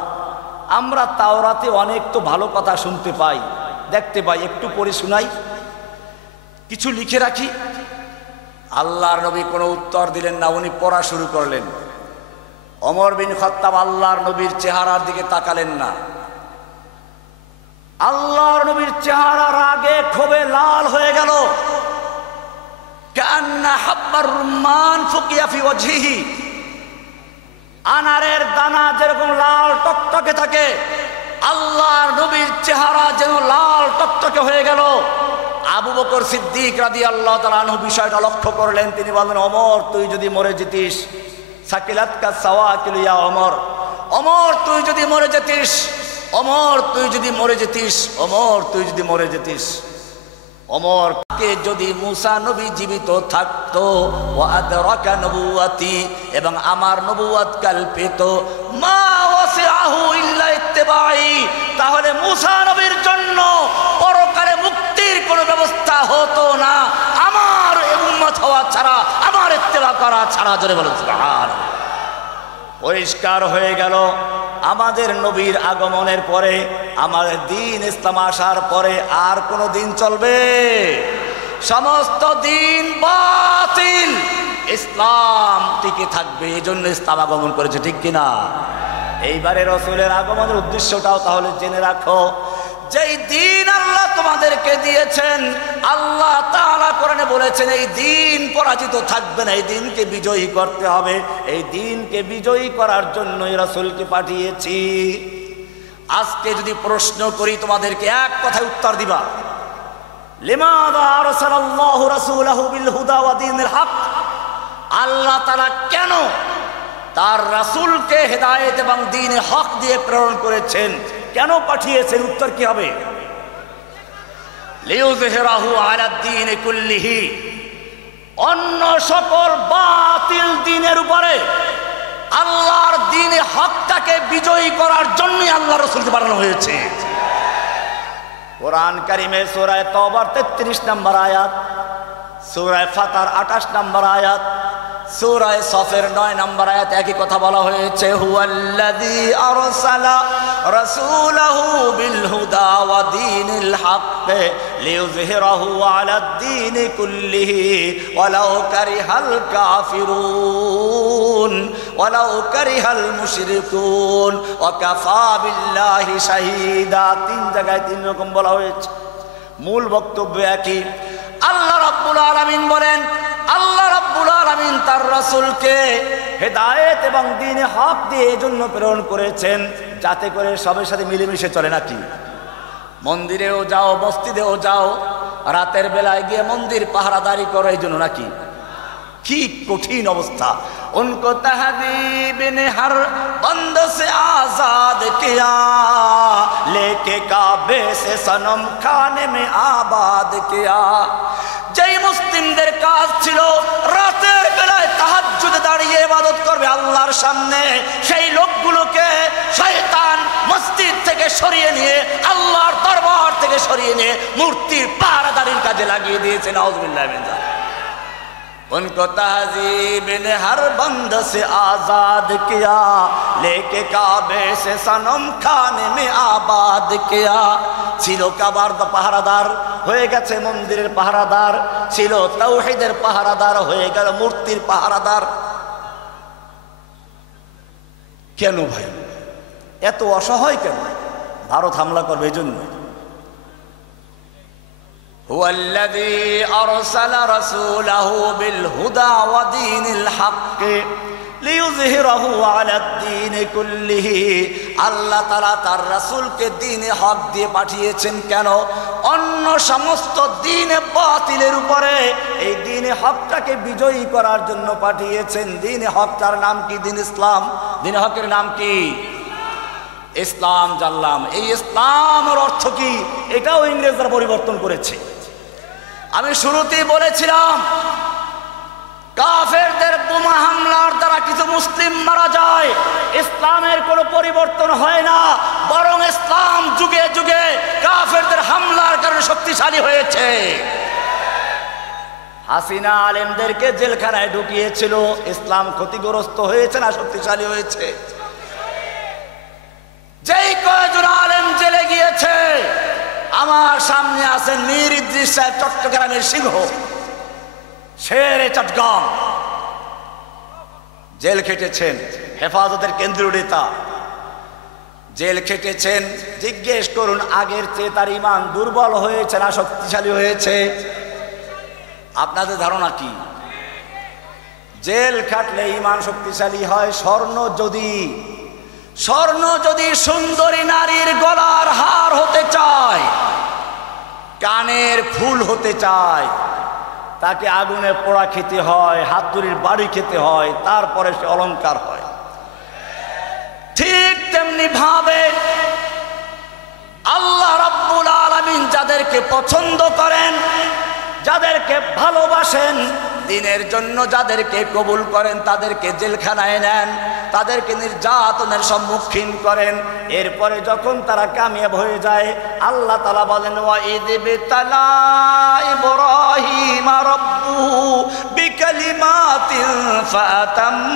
আমরা তাওরাতে অনেক তো ভালো কথা শুনতে পাই, দেখতে পাই, একটু পড়ে শোনাই, কিছু লিখে রাখি। আল্লাহর নবী কোনো উত্তর দিলেন না, উনি পড়া শুরু করলেন। ওমর বিন খাত্তাব আল্লাহর নবীর চেহারার দিকে তাকালেন না। আল্লাহর নবীর চেহারা রাগে ক্ষোভে লাল হয়ে গেল। কান্না হাব্বার রুম্মান ফুকিয়া ফি ওয়াজহিহি, আনারের দানা যেরকম লাল টকটকে থাকে, আল্লাহর নবীর চেহারা যেন লাল টকটকে হয়ে গেল। আবু বকর সিদ্দিক রাদিয়াল্লাহু তাআলা আনহু বিষয়টা লক্ষ্য করলেন। তিনি বললেন ওমর, তুই যদি মরে যেতিস, সাকিলাতকা সাওয়াকিল ইয়া ওমর, ওমর তুই যদি মরে যেতিস, ওমর তুই যদি মরে যেতিস, ওমর তুই যদি মরে যেতিস। ওমরকে যদি মুসা নবী জীবিত থাকতো, ওয়া আদরাকা নবুওয়াতি, এবং আমার নবুওয়াত কাল পেত, মা ওয়াসিআহু ইল্লা ইত্তিবাই, তাহলে মুসা নবীর জন্য পরকালে মুক্তির কোনো ব্যবস্থা হতো না আমার উম্মত হওয়া ছাড়া, আমার ইত্তেবা করা ছাড়া। জোরে বলুন সুবহানাল্লাহ। পরিষ্কার হয়ে গেল আমাদের নবীর আগমনের পরে, আমাদের দিন ইসলাম আসার পরে আর কোনো দিন চলবে? সমস্ত দিন বাতিল, ইসলাম টিকে থাকবে। এই জন্য ইসলাম আগমন করেছে, ঠিক কিনা? এইবারে রাসূলের আগমনের উদ্দেশ্যটাও তাহলে জেনে রাখো। যেই দিন আল্লাহ তোমাদেরকে দিয়েছেন, আল্লাহ তাআলা কোরআনে বলেছেন এই দিন পরাজিত থাকবে না, এই দিনকে বিজয়ী করতে হবে। এই দিনকে বিজয়ী করার জন্যই রাসূলকে পাঠিয়েছি। আজকে যদি প্রশ্ন করি তোমাদেরকে, এক কথায় উত্তর দিবা, লিমাযা আরসালাল্লাহু রাসূলাহু বিল হুদা ওয়া দীনিল হক, আল্লাহ তাআলা কেন তার রাসূলকে হেদায়েত এবং দ্বীনে হক দিয়ে প্রেরণ করেছেন, কেন পাঠিয়েছেন? উত্তর কি হবে? লিইয়ুযহিরাহু আলাদ দীনি কুল্লিহি, অন্য সকল বাতিল দ্বীনের উপরে আল্লাহর দ্বীনে হকটাকে বিজয়ী করার জন্যই আল্লাহ রাসূলকে পাঠানো হয়েছে। কোরআন কারীমে সূরা তাওবার 33 নম্বর আয়াত, সূরা ফাতার 28 নম্বর আয়াত, সূরা সফের 9 নম্বর আয়াত একই কথা বলা হয়েছে, হুয়াল্লাযী আরসালা রাসূলাহু বিল হুদা ওয়া দীনিল হক লিইয়ুযহিরাহু আলাদ দীনি কুল্লিহি ওয়ালাউ কারিহাল কাফিরুন ওয়ালাউ কারিহাল মুশরিকুন ওয়া কাফা বিল্লাহি শাহীদা। তিন জায়গায় তিন রকম বলা হয়েছে, মূল বক্তব্য একই। আল্লাহ রাব্বুল আলামিন বলেন, আল্লাহ রাব্বুল আলামিন তার রাসূলকে হেদায়েত এবং দ্বীনে হক দিয়ে এজন্য প্রেরণ করেছেন যাতে করে সবার সাথে মিলেমিশে চলে। নাকি মন্দিরেও যাও, মসজিদেও যাও, রাতের বেলায় গিয়ে মন্দির পাহারাদারি করো এই জন্য নাকি? কি কঠিন অবস্থা। উनको तहदीब ने हर बंद से आजाद किया, लेके काबे से सनम खाने में आबाद किया। যেই মুসলিমদের কাজ ছিল রাতের বেলায় তাহাজ্জুদে দাঁড়িয়ে ইবাদত করবে আল্লাহর সামনে, সেই লোকগুলোকে শয়তান মসজিদ থেকে সরিয়ে নিয়ে, আল্লাহর দরবার থেকে সরিয়ে নিয়ে মূর্তির পাহারাদারির কাজে লাগিয়ে দিয়েছে। নাউযুবিল্লাহি মিন যালিক। उनको तहजीब ने हर बंद से आजाद किया, लेके काबे से सनम खाने में आबाद किया। ছিল কাবার পাহারাদার, হয়ে গেছে মন্দিরের পাহারাদার, ছিল তাওহীদের পাহারাদার, হয়ে গেল মূর্তির পাহারাদার। কেন ভাই এত অসহায় কেন? ভারত হামলা করবে এই জন্য। هو الذي أرسل رسوله بالهدى ودين الحق ليظهره على الدين كله। আল্লাহ তাআলা তার রাসূলকে দ্বীনে হক দিয়ে পাঠিয়েছেন কেন? অন্য সমস্ত দ্বীনে বাতিলের উপরে এই দ্বীনে হকটাকে বিজয়ী করার জন্য পাঠিয়েছেন। দ্বীনে হকটার নাম কি? দ্বীন ইসলাম। দ্বীনে হকের নাম কি? ইসলাম। জানলাম এই ইসলামের অর্থ কি? এটাও ইংরেজরা পরিবর্তন করেছে। আমি শুরুতেই বলেছিলাম কাফেরদের বোমা হামলার দ্বারা কিছু মুসলিম মারা যায়, ইসলামের কোনো পরিবর্তন হয় না, বরং ইসলাম যুগে যুগে কাফেরদের হামলার কারণে শক্তিশালী হয়েছে। হাসিনা আলেমদেরকে জেলখানায় ঢুকিয়েছিল, ইসলাম ক্ষতিগ্রস্ত হয়েছে না শক্তিশালী হয়েছে? যেই কয়েকজন আলেম জেলে গিয়েছে, আমার সামনে আছেন মীর ইদ্রিস সাহেব, চট্টগ্রামের সিংহ, শেরে চট্টগ্রাম, জেল খেটেছেন, হেফাজতের কেন্দ্রীয় নেতা, জেল খেটেছেন। জিজ্ঞেস করুন আগের চেয়ে তার ঈমান দুর্বল হয়েছে না শক্তিশালী হয়েছে? আপনাদের ধারণা কি? জেল খাটলে ঈমান শক্তিশালী হয়। স্বর্ণ যদি সুন্দরী নারীর গলার হার হতে চায়, কানের ফুল হতে চায়, তাকে আগুনে পোড়া খেতে হয়, হাতুড়ির বাড়ি খেতে হয়, তারপরে সে অলংকার হয়। ঠিক তেমনি ভাবে আল্লাহ রাব্বুল আলামিন যাদেরকে পছন্দ করেন, যাদেরকে ভালোবাসেন, দ্বীনের জন্য যাদেরকে কবুল করেন, তাদেরকে জেলখানায় নেন, তাদেরকে নির্যাতনের সম্মুখীন করেন। এরপরে যখন তারা কামিয়াব হয়ে যায়, আল্লাহ তাআলা বলেন ওয়াইদ বিতালা ইব্রাহিম রাব্বুহু বিকালিমাতিন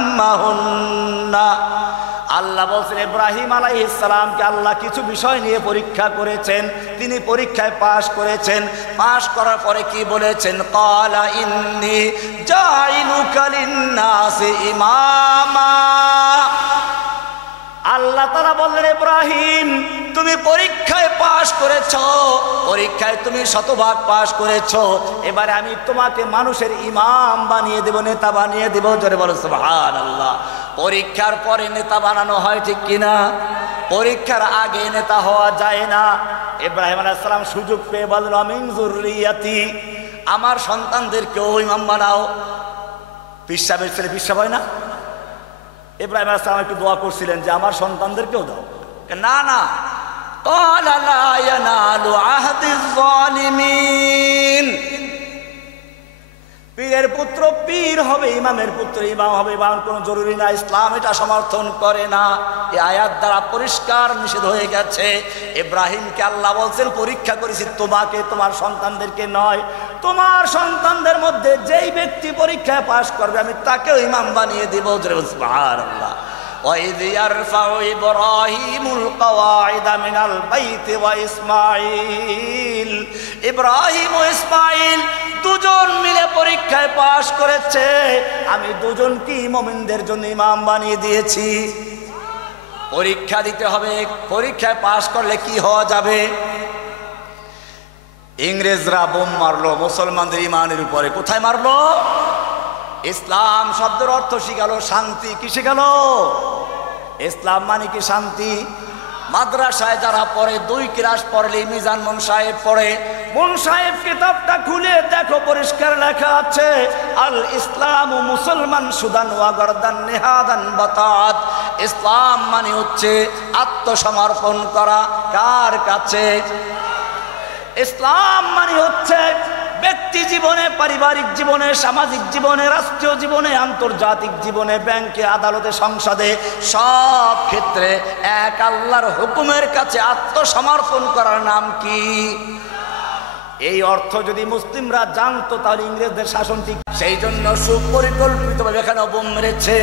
ফাতাম্মাহুন্না। আল্লাহ বলছেন ইব্রাহিম আলাইহিস সালামকে আল্লাহ কিছু বিষয় নিয়ে পরীক্ষা করেছেন, তিনি পরীক্ষায় পাশ করেছেন। পাশ করার পরে কি বলেছেন? ক্বালা ইন্নী জাইলুকা লিন্নাসি ইমামা। আল্লাহ তাআলা বললেন ইব্রাহিম তুমি পরীক্ষায় পাশ করেছো, পরীক্ষায় তুমি শতভাগ পাশ করেছো, এবারে আমি তোমাকে মানুষের ইমাম বানিয়ে দেব, নেতা বানিয়ে দেব। জোরে বলো সুবহানাল্লাহ। পরীক্ষার পরে নেতা বানানো হয়, ঠিক কিনা? পরীক্ষার আগে নেতা হওয়া যায় না। ইব্রাহিম আলাইহিস সালাম সুযোগ পেয়ে বললেন আমিন যুররিয়াতি, আমার সন্তানদেরকেও ইমাম বানাও। পিসাবের ছেলে পিসাব হয় না? ইব্রাহিম আলাইহিস সালাম একটু দোয়া করছিলেন যে আমার সন্তানদেরকেও দাও। না না, ক্বালা লা ইয়ানালু আহদিয যালিমিন। পীরের পুত্র পীর হবে, ইমামের পুত্র ইমাম হবে, ইমাম কোনো জরুরি না, ইসলাম এটা সমর্থন করে না। এই আয়াত দ্বারা পরিষ্কার নিষেধ হয়ে গেছে। ইব্রাহিমকে আল্লাহ বলছেন পরীক্ষা করেছি তোমাকে, তোমার সন্তানদেরকে নয়। তোমার সন্তানদের মধ্যে যেই ব্যক্তি পরীক্ষায় পাশ করবে আমি তাকেও ইমাম বানিয়ে দিব। সুবহানাল্লাহ। وَإِذْ يَرْفَعُ إِبْرَاهِيمُ الْقَوَاعِدَ مِنَ الْبَيْتِ وَإِسْمَاعِيلُ, ইব্রাহিম ও ইসমাঈল দুজন মিলে পরীক্ষায় পাশ করেছে, আমি দুজনকে মুমিনদের জন্য ইমাম বানিয়ে দিয়েছি। পরীক্ষা দিতে হবে, পরীক্ষায় পাশ করলে কি হওয়া যাবে? ইংরেজরা বোম মারলো মুসলমানদের ইমানের উপরে। কোথায় মারলো? ইসলাম শব্দের অর্থ শিখালো শান্তি। কি শিখালো? ইসলাম মানে কি শান্তি। মাদ্রাসায় যারা পড়ে 2 ক্লাস পড়লে মিজান মুন সাহেব পড়ে, মুন সাহেব কিতাবটা খুলে দেখো পরিষ্কার লেখা আছে আল ইসলাম মুসলমান সুদান ওয়া গরদান নিহাদান বাতাত। ইসলাম মানে হচ্ছে আত্মসমর্পণ করা। কার কাছে? ইসলাম মানে হচ্ছে ব্যক্তি জীবনে, পারিবারিক জীবনে, সামাজিক জীবনে, রাষ্ট্রীয় জীবনে, আন্তর্জাতিক জীবনে, ব্যাংকে, আদালতে, সংসদে, সব ক্ষেত্রে এক আল্লাহর হুকুমের কাছে আত্মসমর্পণ করার নাম কি? এই অর্থ যদি মুসলিমরা জানতো তাহলে ইংরেজদের শাসন ঠিক। সেই জন্য সুপরিকল্পিতভাবে এখানে বোম মেরেছে।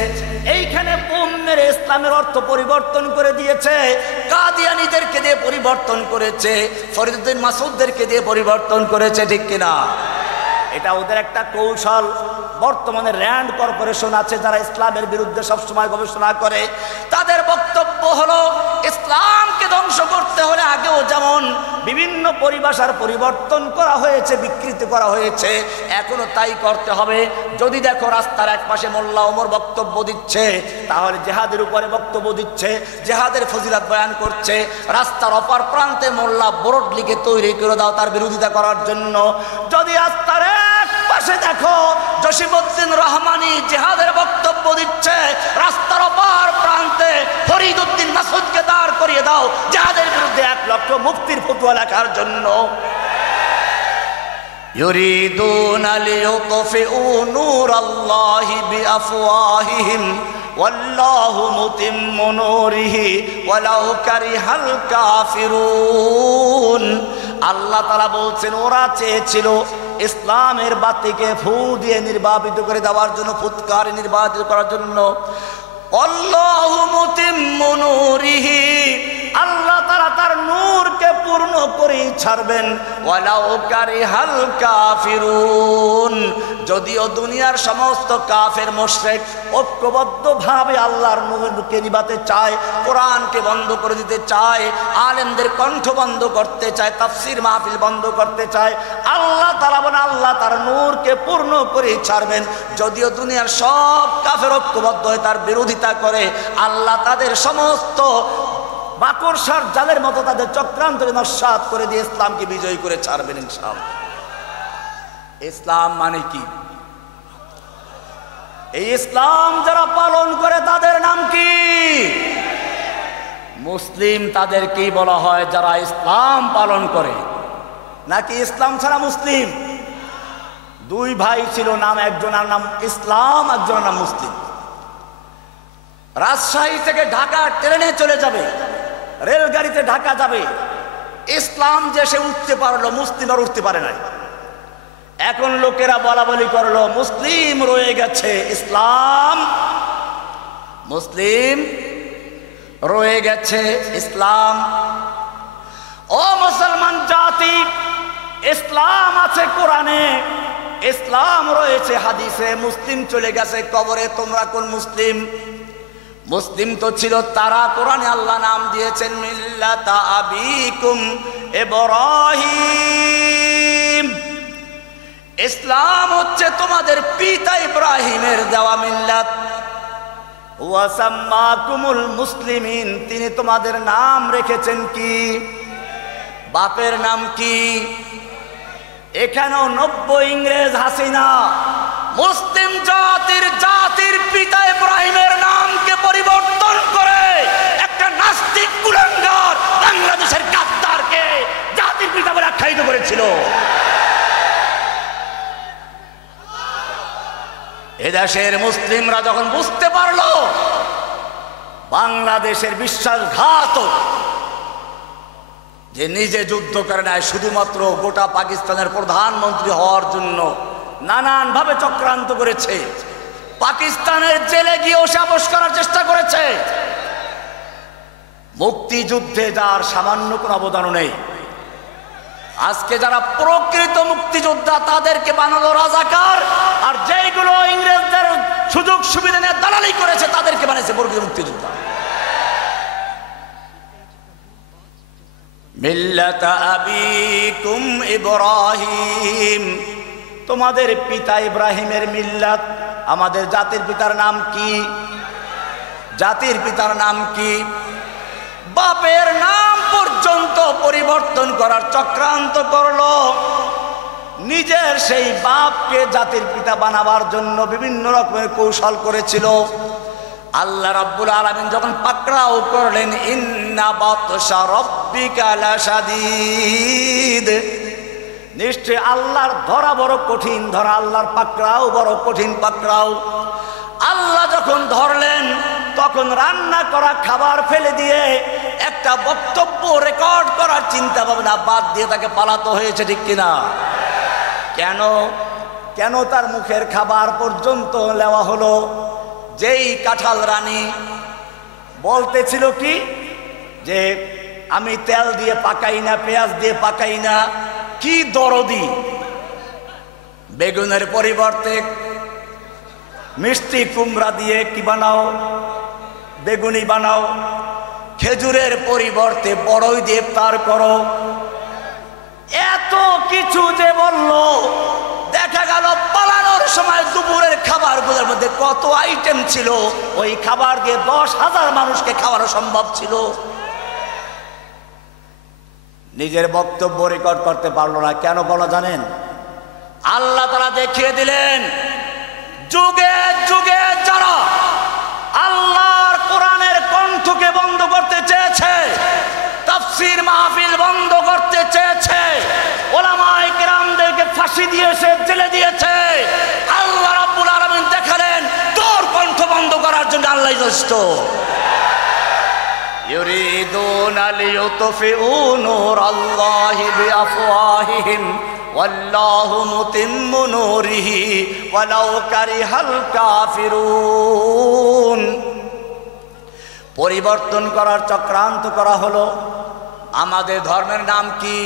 এইখানে বোম মেরে ইসলামের অর্থ পরিবর্তন করে দিয়েছে। কাদিয়ানীদেরকে দিয়ে পরিবর্তন করেছে, ফরিদুদ্দিন মাসুদদেরকে দিয়ে পরিবর্তন করেছে। ঠিক কিনা? এটা ওদের একটা কৌশল। বর্তমানে র্যান্ড কর্পোরেশন আছে যারা ইসলামের বিরুদ্ধে সবসময় গবেষণা করে। তাদের বক্তব্য হলো ইসলামকে ধ্বংস করতে হলে আগেও যেমন বিভিন্ন পরিভাষার পরিবর্তন করা হয়েছে, বিকৃতি করা হয়েছে, এখনো তাই করতে হবে। যদি দেখো রাস্তার এক পাশে মোল্লা ওমর বক্তব্য দিচ্ছে, তাহলে জেহাদের উপরে বক্তব্য দিচ্ছে, জেহাদের ফজিলত বয়ান করছে, রাস্তার অপর প্রান্তে মোল্লা বোর্ড লিখে তৈরি করে দাও তার বিরোধিতা করার জন্য। যদি রাস্তার এক পাশে দেখো জসিমউদ্দিন রহমানি জেহাদের বক্তব্য দিচ্ছে, রাস্তার অপর প্রান্তে ফরিদুদ্দিন মাসুদকে দাঁড় করিয়ে দাও জেহাদের বিরুদ্ধে 1 লক্ষ মুফতির ফতোয়া লেখার জন্য। ইউরিদুনা লিইউতফিউ নূরাল্লাহি বিআফওয়াহিহিম ওয়াল্লাহু মুতিম্মু নূরিহি ওয়ালাউ কারিহাল কাফিরুন। আল্লাহ তাআলা বলছেন ওরা চেয়েছিল ইসলামের বাতিকে ফু দিয়ে নির্বাপিত করে দেওয়ার জন্য, ফুৎকারে নির্বাচিত করার জন্য। আল্লাহু মুতিম্মু নূরিহি, আল্লাহ তাআলা তার নূরকে পূর্ণ করে ছাড়বেন। ওয়ালাউ কারিহাল কাফিরুন, যদিও দুনিয়ার সমস্ত কাফের মুশরিক ঐক্যবদ্ধভাবে আল্লাহর নূরকে নিভাতে চায়, কোরআনকে বন্ধ করে দিতে চায়, আলেমদের কণ্ঠ বন্ধ করতে চায়, তাফসীর মাহফিল বন্ধ করতে চায়, আল্লাহ তাআলা বলেন আল্লাহ তার নূরকে পূর্ণ করে ছাড়বেন। যদিও দুনিয়ার সব কাফের ঐক্যবদ্ধ হয়ে তার বিরোধিতা করে, আল্লাহ তাদের সমস্ত বাকরসার জালের মতো তাদের চক্রান্তরে নস্যাৎ করে দিয়ে ইসলামকে বিজয়ী করে ছাড়বেন ইনশাআল্লাহ। ইসলাম মানে কি? এই ইসলাম যারা পালন করে তাদের নাম কি? মুসলিম তাদেরকেই বলা হয় যারা ইসলাম পালন করে। নাকি ইসলাম ছাড়া মুসলিম? 2 ভাই ছিল, নাম একজনের নাম ইসলাম, একজনের নাম মুসলিম। রাজশাহী থেকে ঢাকা ট্রেনে চলে যাবে, রেলগাড়িতে ঢাকা যাবে, ইসলাম যে সে উঠতে পারলো, মুসলিম আর উঠতে পারে নাই। এখন লোকেরা বলা বলি করলো মুসলিম রয়ে গেছে, ইসলাম, মুসলিম রয়ে গেছে ইসলাম। ও মুসলমান জাতি, ইসলাম আছে কোরআনে, ইসলাম রয়েছে হাদিসে, মুসলিম চলে গেছে কবরে। তোমরা কোন মুসলিম? মুসলিম তো ছিল তারা, কোরআনে আল্লাহ নাম দিয়েছেন মিল্লাতা আবিকুম ইব্রাহিম। ইসলাম হচ্ছে তোমাদের পিতা ইব্রাহিমের দেওয়া মিল্লাত। ওয়া সাম্মাকুমুল মুসলিমিন, তিনি তোমাদের নাম রেখেছেন কি? বাপের নাম কি? এখানেও 90 ইংরেজ হাসিনা মুসলিম জাতির পিতা ইব্রাহিমের নামকে পরিবর্তন করে একটা নাস্তিক কুলাঙ্গার বাংলাদেশের গাদ্দারকে জাতির পিতা বলে আখ্যায়িত করেছিল। এদেশের মুসলিমরা যখন বুঝতে পারলো বাংলাদেশের বিশ্বাসঘাতক যে নিজে যুদ্ধ করে নাই, শুধুমাত্র গোটা পাকিস্তানের প্রধানমন্ত্রী হওয়ার জন্য নানান ভাবে চক্রান্ত করেছে, পাকিস্তানের জেলে গিয়েও সাহস করার চেষ্টা করেছে, মুক্তিযুদ্ধে যার সামান্য কোনো অবদান নেই। আজকে যারা প্রকৃত মুক্তিযোদ্ধা তাদেরকে বানালো রাজাকার, আর যেগুলো ইংরেজদের সুযোগ সুবিধা নিয়ে দালালি করেছে তাদেরকে বানিয়েছে প্রকৃত মুক্তিযোদ্ধা। মিল্লাত আবিকুম ইব্রাহিম, তোমাদের পিতা ইব্রাহিমের মিল্লাত। আমাদের জাতির পিতার নাম কি? জাতির পিতার নাম কি? বাপের নাম পর্যন্ত পরিবর্তন করার চক্রান্ত করলো। নিজের সেই বাপকে জাতির পিতা বানাবার জন্য বিভিন্ন রকমের কৌশল করেছিল। আল্লাহ রাব্বুল আলামিন যখন পাকড়াও করলেন, ইন্না বাতশা রাব্বিকা লাশাদীদ, নিশ্চয় আল্লাহর ধরা বড় কঠিন ধরা, আল্লাহর পাকড়াও বড় কঠিন পাকড়াও। আল্লাহ যখন ধরলেন তখন রান্না করা খাবার ফেলে দিয়ে একটা বক্তব্য রেকর্ড করার চিন্তা ভাবনা বাদ দিয়ে তাকে পালাতে হয়েছে, ঠিক কিনা? কেন কেন তার মুখের খাবার পর্যন্ত নেওয়া হলো? যেই কাঁঠাল রানী বলতেছিল কি যে আমি তেল দিয়ে পাকাই না, পেঁয়াজ দিয়ে পাকাই না, কি দরদি, বেগুনের পরিবর্তে মিষ্টি কুমড়া দিয়ে কি বানাও, বেগুনি বানাও, খেজুরের পরিবর্তে বড়ই দিয়ে ইফতার করো। এত কিছু যে বললো, দেখা গেল পালানোর সময় দুপুরের খাবারগুলোর মধ্যে কত আইটেম ছিল, ওই খাবার দিয়ে 10,000 মানুষকে খাওয়ানো সম্ভব ছিল। নিজের বক্তব্য রেকর্ড করতে পারলো না, কেন বলা জানেন? আল্লাহ তাআলা দেখিয়ে দিলেন যুগে যুগে যারা আল্লাহর কোরআনের কণ্ঠকে বন্ধ করতে চেয়েছে, তাফসীর মাহফিল বন্ধ করতে চেয়েছে, ওলামায়ে কেরামদেরকে ফাঁসি দিয়েছে, জেলে দিয়েছে, আল্লাহ রাব্বুল আলামিন দেখালেন তোর কণ্ঠ বন্ধ করার জন্য আল্লাহই যথেষ্ট। ইউরিদুনা লিইউতফিউ নূরাল্লাহি বিআফওয়াহিহিম ওয়াল্লাহু মুতিম্মু নূরিহি ওয়ালাউ কারিহাল কাফিরুন। পরিবর্তন করার চক্রান্ত করা হলো। আমাদের ধর্মের নাম কি?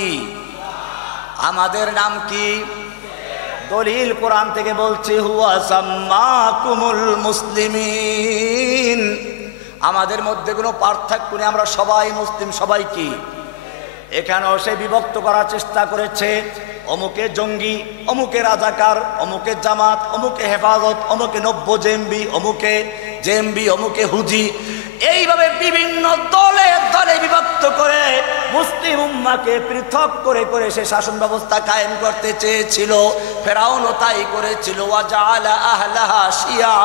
আমাদের নাম কি? দলিল কোরআন থেকে বলছে হুয়া সাম্মাকুমুল মুসলিমিন। আমাদের মধ্যে কোনো পার্থক্য নেই, আমরা সবাই মুসলিম, সবাই কি? এখানেও সে বিভক্ত করার চেষ্টা করেছে, অমুকে জঙ্গি, অমুকে রাজাকার, অমুকে জামাত, অমুকে হেফাজত, অমুকে 90 জেএমবি, অমুকে জেএমবি, অমুকে হুজি, এইভাবে বিভিন্ন দলে দলে বিভক্ত করে মুসলিম উম্মাহকে পৃথক করে করে সে শাসন ব্যবস্থা কায়েম করতে চেয়েছিল। ফেরাউনও তাই করেছিল। ওয়াজআলা আহলাহা শিয়া,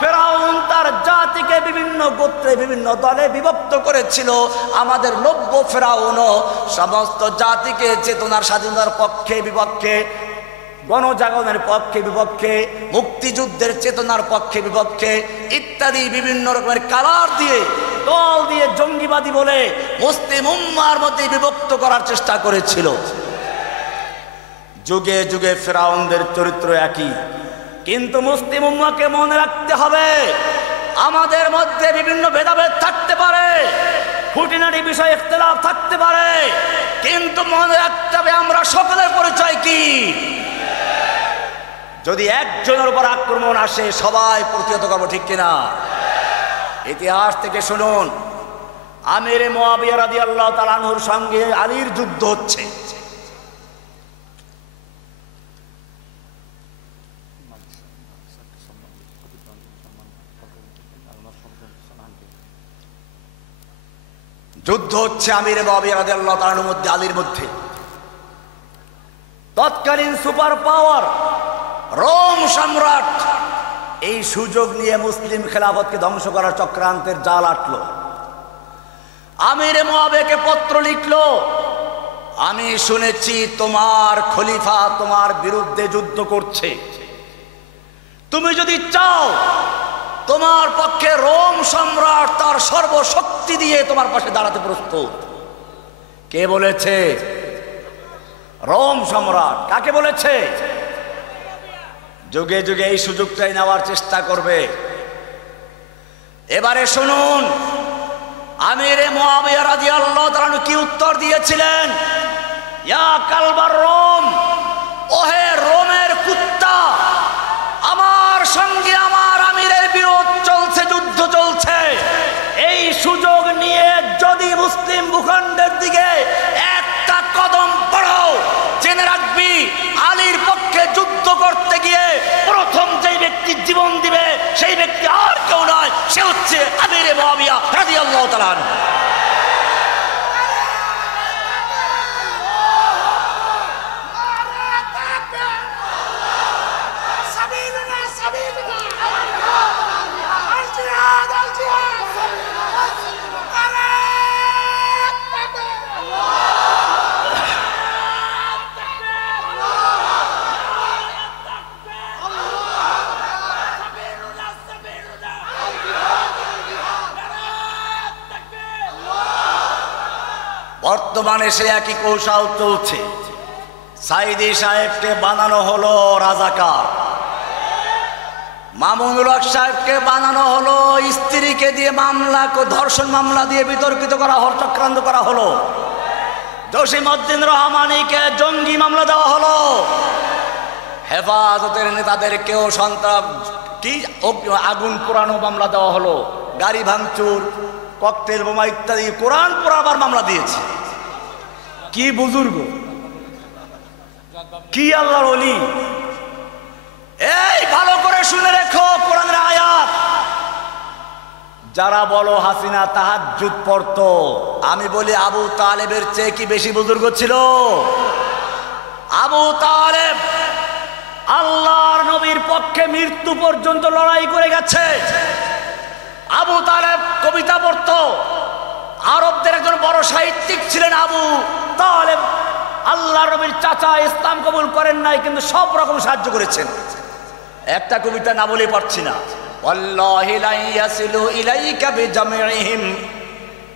ফেরাউন তার জাতিকে বিভিন্ন গোত্রে বিভিন্ন দলে বিভক্ত করেছিল। আমাদের নব্য ফেরাউনও সমস্ত জাতিকে চেতনার স্বাধীনতার পক্ষে বিপক্ষে, গণজাগরণের পক্ষে বিপক্ষে, মুক্তিযুদ্ধের চেতনার পক্ষে বিপক্ষে ইত্যাদি বিভিন্ন রকমের কালার দিয়ে, দল দিয়ে জঙ্গিবাদী বলে মুসলিম উম্মাহর মধ্যে বিভক্ত করার চেষ্টা করেছিল। যুগে যুগে ফেরাউনদের চরিত্র একই, কিন্তু মুসলিম উম্মাহকে মনে রাখতে হবে আমাদের মধ্যে বিভিন্ন ভেদাভেদ থাকতে পারে, খুঁটিনাটি বিষয়ে ইখতিলাফ থাকতে পারে, কিন্তু মনে রাখতে হবে আমরা সকলের পরিচয় কি? যদি একজনের উপর আক্রমণ আসে সবাই প্রতিহত করবো, ঠিক কিনা? ইতিহাস থেকে শুনুন, আমিরে মুআবিয়া রাদিয়াল্লাহু তাআলা আনহুর সঙ্গে আলীর যুদ্ধ হচ্ছে। যুদ্ধ হচ্ছে আমির মুআবিয়া রাদিয়াল্লাহু তাআলার মধ্যে, আলীর মধ্যে। তৎকালীন সুপার পাওয়ার রোম সম্রাট এই সুযোগ নিয়ে মুসলিম খেলাফতকে ধ্বংস করার চক্রান্তের জাল আটলো। আমির মুআবিয়াকে পত্র লিখলো, আমি শুনেছি তোমার খলিফা তোমার বিরুদ্ধে যুদ্ধ করছে, তুমি যদি চাও তোমার পক্ষে রোম সম্রাট তার সর্বশক্তি দিয়ে তোমার পাশে দাঁড়াতে প্রস্তুত। কে বলেছে? রোম সম্রাট। কাকে বলেছে? যুগে যুগে এই সুযোগটাই নেওয়ার চেষ্টা করবে। এবারে শুনুন আমির মুআবিয়া রাদিয়াল্লাহু তাআলা কি উত্তর দিয়েছিলেন। ইয়া কালবার রোম, ওহে রোমের কুত্তা, আমার সঙ্গে আমার আমিরের বিরোধ চলছে, যুদ্ধ চলছে। এই সুযোগ নিয়ে যদি মুসলিম ভূখণ্ডের দিকে একটা কদম পড়াও, জেনে রাখবি আলীর পক্ষে যুদ্ধ করতে গিয়ে প্রথম যেই ব্যক্তি জীবন দিবে সেই ব্যক্তি আর কেউ নয়, সে হচ্ছে আমির মুআবিয়া রাদিয়াল্লাহু তাআলা। বর্তমানে সে একই কৌশল চলছে। সাইদি সাহেবকে বানানো হলো রাজাকার, মামুনুল হক সাহেবকে বানানো হলো স্ত্রীকে দিয়ে মামলা, ধর্ষণ মামলা দিয়ে বিতর্কিত করা হলো, চক্রান্ত করা হলো। জসিমউদ্দিন রহমানীকে জঙ্গি মামলা দেওয়া হলো। হেফাজতের নেতাদেরকেও সন্ত্রাস কি আগুন পোড়ানো মামলা দেওয়া হলো, গাড়ি ভাঙচুর, ককটেল বোমা ইত্যাদি কোরআন পোড়াবার মামলা দিয়েছে। কি বুজুর্গ, কি আল্লাহর ওলি! এই ভালো করে শুনে রেখো কোরআনের আয়াত। যারা বলো হাসিনা তাহাজ্জুদ পড়তো, আমি বলি আবু তালেবের চেয়ে কি বেশি বুজুর্গ ছিল? আবু তালেব আল্লাহর নবীর পক্ষে মৃত্যু পর্যন্ত লড়াই করে গেছে। আবু তালেব কবিতা পড়তো, আরবদের একজন বড় সাহিত্যিক ছিলেন আবু তালেব। আল্লাহর নবীর চাচা, ইসলাম কবুল করেন নাই কিন্তু সব রকম সাহায্য করেছেন। একটা কবিতা না বলে পারছি না। ওয়াল্লাহি লা ইয়াসিলু ইলাইকা বিজামিহিম,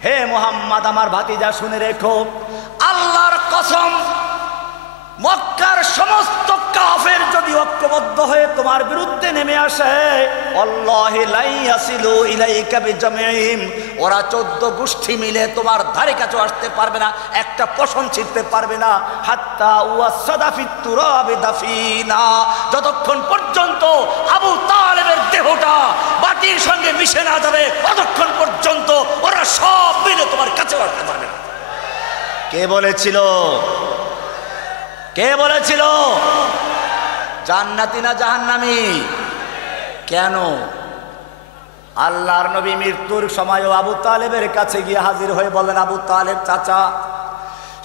হে মুহাম্মদ আমার ভাতিজা শুনে রেখো, আল্লাহর কসম মক্কার সমস্ত কাফের যদি ঐক্যবদ্ধ হয়ে তোমার বিরুদ্ধে নেমে আসে, আল্লাহি লা ইয়াসিলু ইলাইকা বিজামিহিম, ওরা 14 গোষ্ঠী মিলে তোমার ধারে কাছে আসতে পারবে না, একটা পশম ছিঁড়তে পারবে না। হাত্তা ওয়াসাদা ফিত তুরাবি দাফিনা, যতক্ষণ পর্যন্ত আবু তালেবের দেহটা মাটির সঙ্গে মিশে না যাবে ততক্ষণ পর্যন্ত ওরা সব মিলে তোমার কাছে আসতে পারবে না। কে বলেছিল? কে বলেছিল? জান্নাতি না জাহান্নামী? কেন? আল্লাহর নবী মৃত্যুর সময়ও আবু তালেবের কাছে গিয়ে হাজির হয়ে বলেন, আবু তালেব চাচা,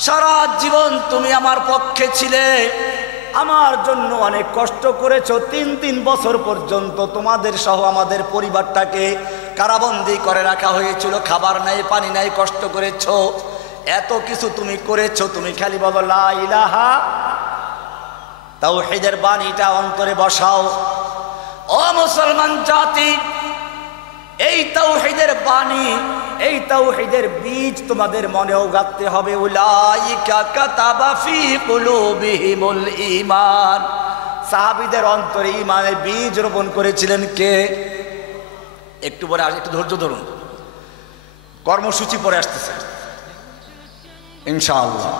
সারা জীবন তুমি আমার পক্ষে ছিলে, আমার জন্য অনেক কষ্ট করেছো। 3 বছর পর্যন্ত তোমাদের সহ আমাদের পরিবারটাকে কারাবন্দী করে রাখা হয়েছিল, খাবার নাই, পানি নাই, কষ্ট করেছো, এত কিছু তুমি করেছো, তুমি খালি বলো লা ইলাহা, তাওহীদের বাণীটা অন্তরে বসাও। ও মুসলমান জাতি, এই তাওহীদের বাণী, এই তাওহীদের বীজ তোমাদের মনেও গাঁথতে হবে। উলাইকা কাতাবা ফি কুলুবিহিমুল ঈমান, সাহাবীদের অন্তরে ঈমানের বীজ রোপণ করেছিলেন কে? একটু পরে আসে, একটু ধৈর্য ধরুন, কর্মসূচি পরে আসতেছে ইনশাআল্লাহ।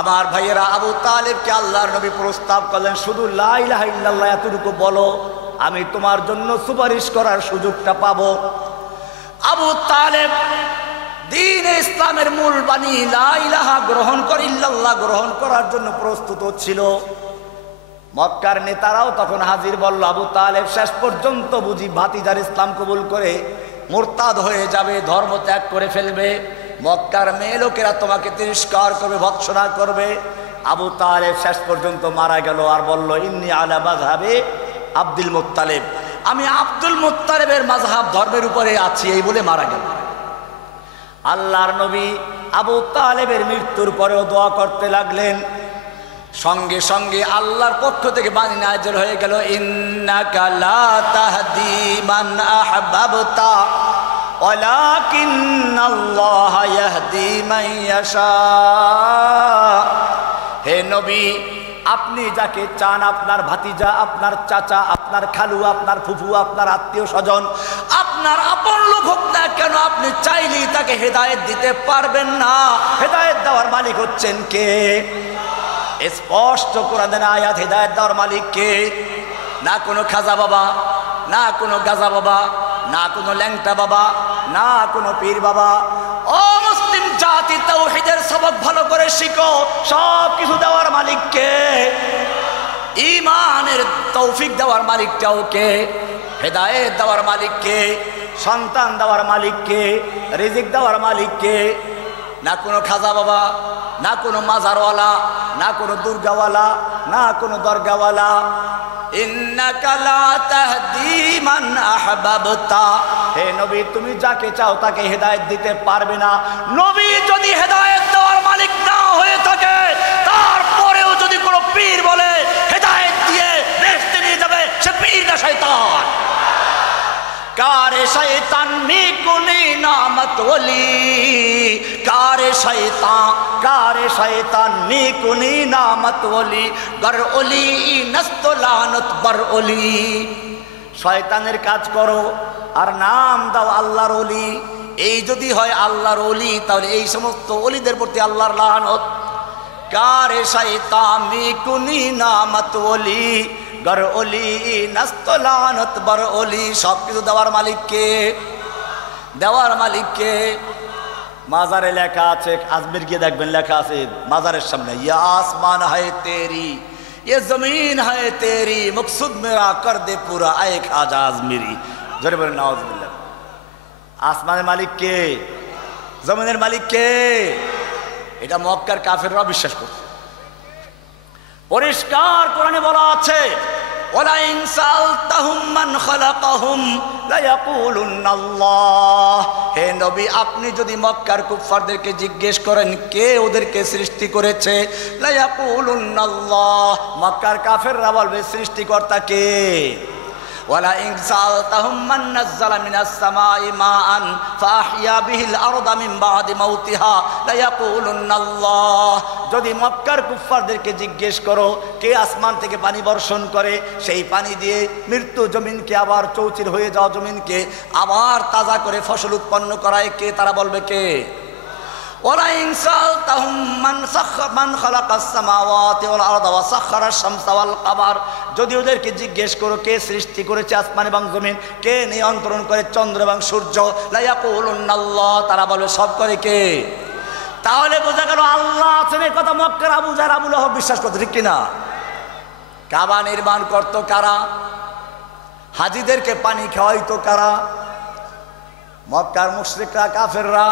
আমার ভাইয়েরা, আবু তালেবকে আল্লাহর নবী প্রস্তাব করলেন, শুধু লা ইলাহা ইল্লাল্লাহ এতটুকু বলো, আমি তোমার জন্য সুপারিশ করার সুযোগটা পাবো। আবু তালেব দ্বীন ইসলামের মূল বাণী লা ইলাহা গ্রহণ করে ইল্লাল্লাহ গ্রহণ করার জন্য প্রস্তুত ছিল। মক্কার নেতারাও তখন হাজির, বলল আবু তালেব শেষ পর্যন্ত বুঝি ভাতিজার ইসলাম কবুল করে মুরতাদ হয়ে যাবে, ধর্ম ত্যাগ করে ফেলবে, মক্কার মেয়ে লোকেরা তোমাকে তিরস্কার করবে, ভৎসনা করবে। আবু তালেব শেষ পর্যন্ত মারা গেল আর বলল, ইন্নী আলা মাযহাবে আব্দুল মুত্তালিব, আমি আব্দুল মুত্তালিবের মাযহাব ধর্মের উপরে আছি, এই বলে মারা গেল। আল্লাহর নবী আবু তালেবের মৃত্যুর পরেও দোয়া করতে লাগলেন। সঙ্গে সঙ্গে আল্লাহর পক্ষ থেকে বাণী নাযিল হয়ে গেল, ইন্নাকা লা তাহদি মান আহবাবতা ওয়ালাকিন্নাল্লাহা ইয়াহদি মান ইয়াশা। হে নবী, আপনি যাকে চান, আপনার ভাতিজা, আপনার চাচা, আপনার খালু, আপনার ফুফু, আপনার আত্মীয় স্বজন, আপনার আপন লোক হোক না কেন, আপনি চাইলেই তাকে হেদায়েত দিতে পারবেন না। হেদায়েত দেওয়ার মালিক হচ্ছেন কে? স্পষ্ট কোরআনের আয়াত, হেদায়েত দেওয়ার মালিক কে? না কোনো খাজা বাবা, না কোনো গাজা বাবা, না কোনো ল্যাংটা বাবা, না কোনো পীর বাবা। ও মুসলিম জাতি, তাওহীদের সবক ভালো করে শিখো। সব কিছু দেওয়ার মালিক কে? ঈমানের তৌফিক দেওয়ার মালিকটাও কে? হেদায়েত দেওয়ার মালিক কে? সন্তান দেওয়ার মালিক কে? রিজিক দেওয়ার মালিক কে? না কোনো খাজা বাবা, না কোনো মাজারওয়ালা, না কোনো দুর্গাওয়ালা, না কোনো দরগাওয়ালা। ইন্নাকা লা তাহদি মান আহবাবতা, হে নবী, তুমি যাকে চাও তাকে হেদায়েত দিতে পারবে না। নবী যদি হেদায়েত দেওয়ার মালিক না হয়ে থাকে, তারপরেও যদি কোনো পীর বলে হেদায়েত দিয়ে বেহেশতে নিয়ে যাবে, সে পীর না শয়তান। কারে শয়তান মিকুনি নামত ওলি, কারে শয়তান মিকুনি নামত ওলি, গর ওলি নস্তলানত বর ওলি। শয়তানের কাজ করো আর নাম দাও আল্লাহর ওলি। এই যদি হয় আল্লাহর ওলি, তাহলে এই সমস্ত ওলিদের প্রতি আল্লাহর লানত। কারে শয়তান মিকুনি নামত ওলি, গর ওলি নস্তলানত বর ওলি। সব কিছু দেওয়ার মালিক কে? দেওয়ার মালিক কে? মাজারে লেখা আছে, আজমির গিয়ে দেখবেন লেখা আছে মাজারের সামনে, ইয়া আসমান হ্যায় তেরি, ইয়ে জমিন হ্যায় তেরি, মকসুদ মেরা কর দে পুরা, আয়ে খাজা আজমিরি। জোরে বলেন নাউজুবিল্লাহ। আসমানের মালিক কে? জমিনের মালিক কে? এটা মক্কার কাফেররা বিশ্বাস করছে। পরিষ্কার কোরআনে বলা আছে, ওয়ালা ইন সালতাহুম মান খালাকাহুম লা ইয়াকুলুন্নাল্লাহ। হে নবী, আপনি যদি মক্কার কুফফারদেরকে জিজ্ঞেস করেন কে ওদেরকে সৃষ্টি করেছে, লা ইয়াকুলুন্নাল্লাহ, মক্কার কাফেররা বলবে সৃষ্টিকর্তা কে। ওয়ালা ইন সালতাহুম মান নাযালা মিনাস সামাই মাআন ফাআহইয়া বিহিল আরদা মিন বাদি মাউতিহা লা ইয়াকুলুন্নাল্লাহ। যদি মক্কার কুফফারদেরকে জিজ্ঞেস করো কে আসমান থেকে পানি বর্ষণ করে, সেই পানি দিয়ে মৃত্যু জমিনকে আবার চৌচির হয়ে যাওয়া জমিনকে আবার তাজা করে ফসল উৎপন্ন করায় কে, তারা বলবে কে। ওয়ালা ইন সালতাহুম মান খালাকাস সামাওয়াতি ওয়াল আরদা ওয়া সাখখারাশ শামসা ওয়াল কামার, যদি ওদেরকে জিজ্ঞেস করো কে সৃষ্টি করেছে আসমান এবং জমিন, কে নিয়ন্ত্রণ করে চন্দ্র এবং সূর্য, লা ইয়াকুলুন্নাল্লাহ, তারা বলবে সব করে কে। তাহলে বোঝা গেল আল্লাহ আছেন, এই কথা মক্কার আবু জাহল আবু লাহাব বিশ্বাস করত, ঠিক কিনা? কাবা নির্মাণ করত কারা? হাজিদেরকে পানি খাওয়াইতো কারা? মক্কার মুশরিকরা, কাফেররা।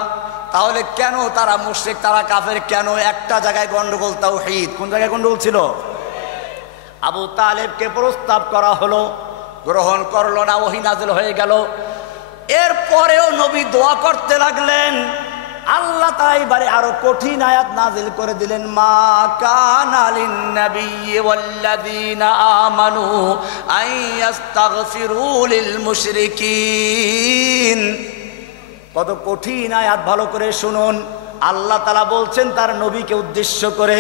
তাহলে কেন তারা মুশরিক, তারা কাফের কেন? একটা জায়গায় গন্ডগোল, তাওহীদ। কোন জায়গায় গন্ডগোল ছিল? আবু তালেবকে প্রস্তাব করা হলো, গ্রহণ করলো না, ওহী নাযিল হয়ে গেল। এরপরেও নবী দোয়া করতে লাগলেন। আল্লাহ তাই এবারে আরো কঠিন আয়াত নাযিল করে দিলেন, মা কানা লিন-নাবিয়্যি ওয়াল্লাযীনা আমানু আন ইস্তাগফিরু লিল মুশরিকিন। কত কঠিন আয়াত, ভালো করে শুনুন। আল্লাহ তাআলা বলছেন তার নবীকে উদ্দেশ্য করে,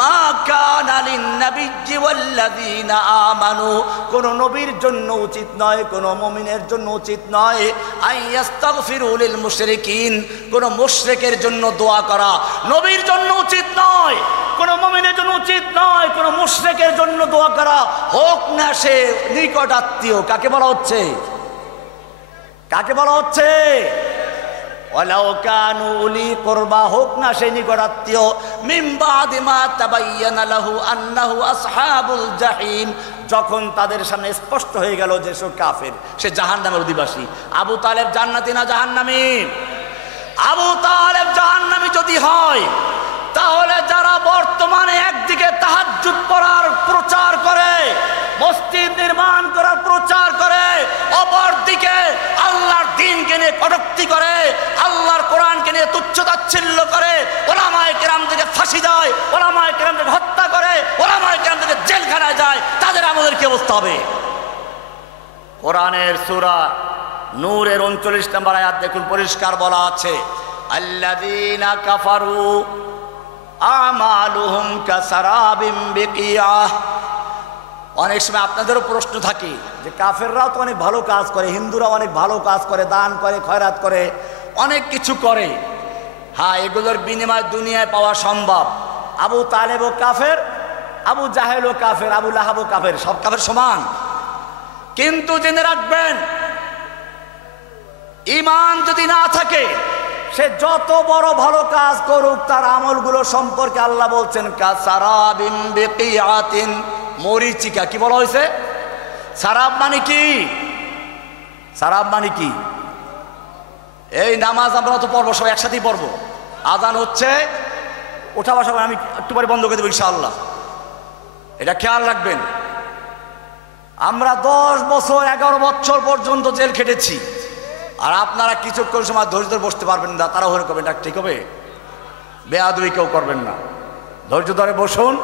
মা কানা লিন-নাবিয়্যি ওয়াল্লাযীনা আমানু, কোন নবীর জন্য উচিত নয়, কোন মুমিনের জন্য উচিত নয়, আন ইস্তাগফিরু লিল মুশরিকিন, কোন মুশরিকের জন্য দোয়া করা নবীর জন্য উচিত নয়, কোন মুমিনের জন্য উচিত নয়, কোন মুশরিকের জন্য দোয়া করা, হোক না সে নিকট আত্মীয়। কাকে বলা হচ্ছে? কাকে বলা হচ্ছে? ওয়ালাউ কানু উলি কুরবা, হোক না সেই নিকটাত্মীয়, মিন বাদি মা তাবায়্যানা লাহু আন্নাহু আসহাবুল জাহিম, যখন তাদের সামনে স্পষ্ট হয়ে গেল যে সে কাফের, সে জাহান্নামের অধিবাসী। আবু তালেব জান্নাতি না জাহান্নামী? আবু তালেব জাহান্নামী যদি হয়, তাহলে যারা বর্তমানে একদিকে তাহাজ্জুদ পড়ার প্রচার করে, মসজিদ নির্মাণ করার প্রচার করে, অপরদিকে আল্লাহর দ্বীনকে নিয়ে কটূক্তি করে, আল্লাহর কোরআনকে নিয়ে তুচ্ছ-তাচ্ছিল্য করে, ওলামায়ে কেরামদেরকে ফাঁসি দেয়, ওলামায়ে কেরামদেরকে হত্যা করে, ওলামায়ে কেরামদেরকে জেলখানায় যায়, তাদের আমাদের কি অবস্থা হবে? কোরআনের সূরা নূরের 39 নম্বর আয়াত দেখুন, পরিষ্কার বলা আছে, আল্লাযীনা কাফারু আমালুহুম কাসারাবিম বিকিয়াহ। অনেক সময় আপনাদেরও প্রশ্ন থাকে যে কাফেররাও তো অনেক ভালো কাজ করে, হিন্দুরা অনেক ভালো কাজ করে, দান করে, খয়রাত করে, অনেক কিছু করে। হ্যাঁ, এগুলোর বিনিময় দুনিয়ায় পাওয়া সম্ভব। আবু তালেবও কাফের, আবু জাহেলও কাফের, আবু লাহাবও কাফের, সব কাফের সমান। কিন্তু জেনে রাখবেন, ঈমান যদি না থাকে, সে যত বড় ভালো কাজ করুক, তার আমলগুলো সম্পর্কে আল্লাহ বলছেন কাসারাবিন বিকিয়াতিন, মরিচিকা। কি বলা হয়েছে? সারাব মানে কি? সারাব মানে কি? এই নামাজ আমরা তো পড়বো, সব একসাথেই পড়বো। আজান হচ্ছে, ওঠা বসা আমি একটু পরে বন্ধ করে দেবো ইনশাআল্লাহ, এটা খেয়াল রাখবেন। আমরা 10 বছর 11 বছর পর্যন্ত জেল খেটেছি, আর আপনারা কিছুক্ষণ সময় ধৈর্য ধরে বসতে পারবেন না, তারা হয়ে করবেন, এটা ঠিক হবে? বেয়াদবি কেউ করবেন না, ধৈর্য ধরে বসুন,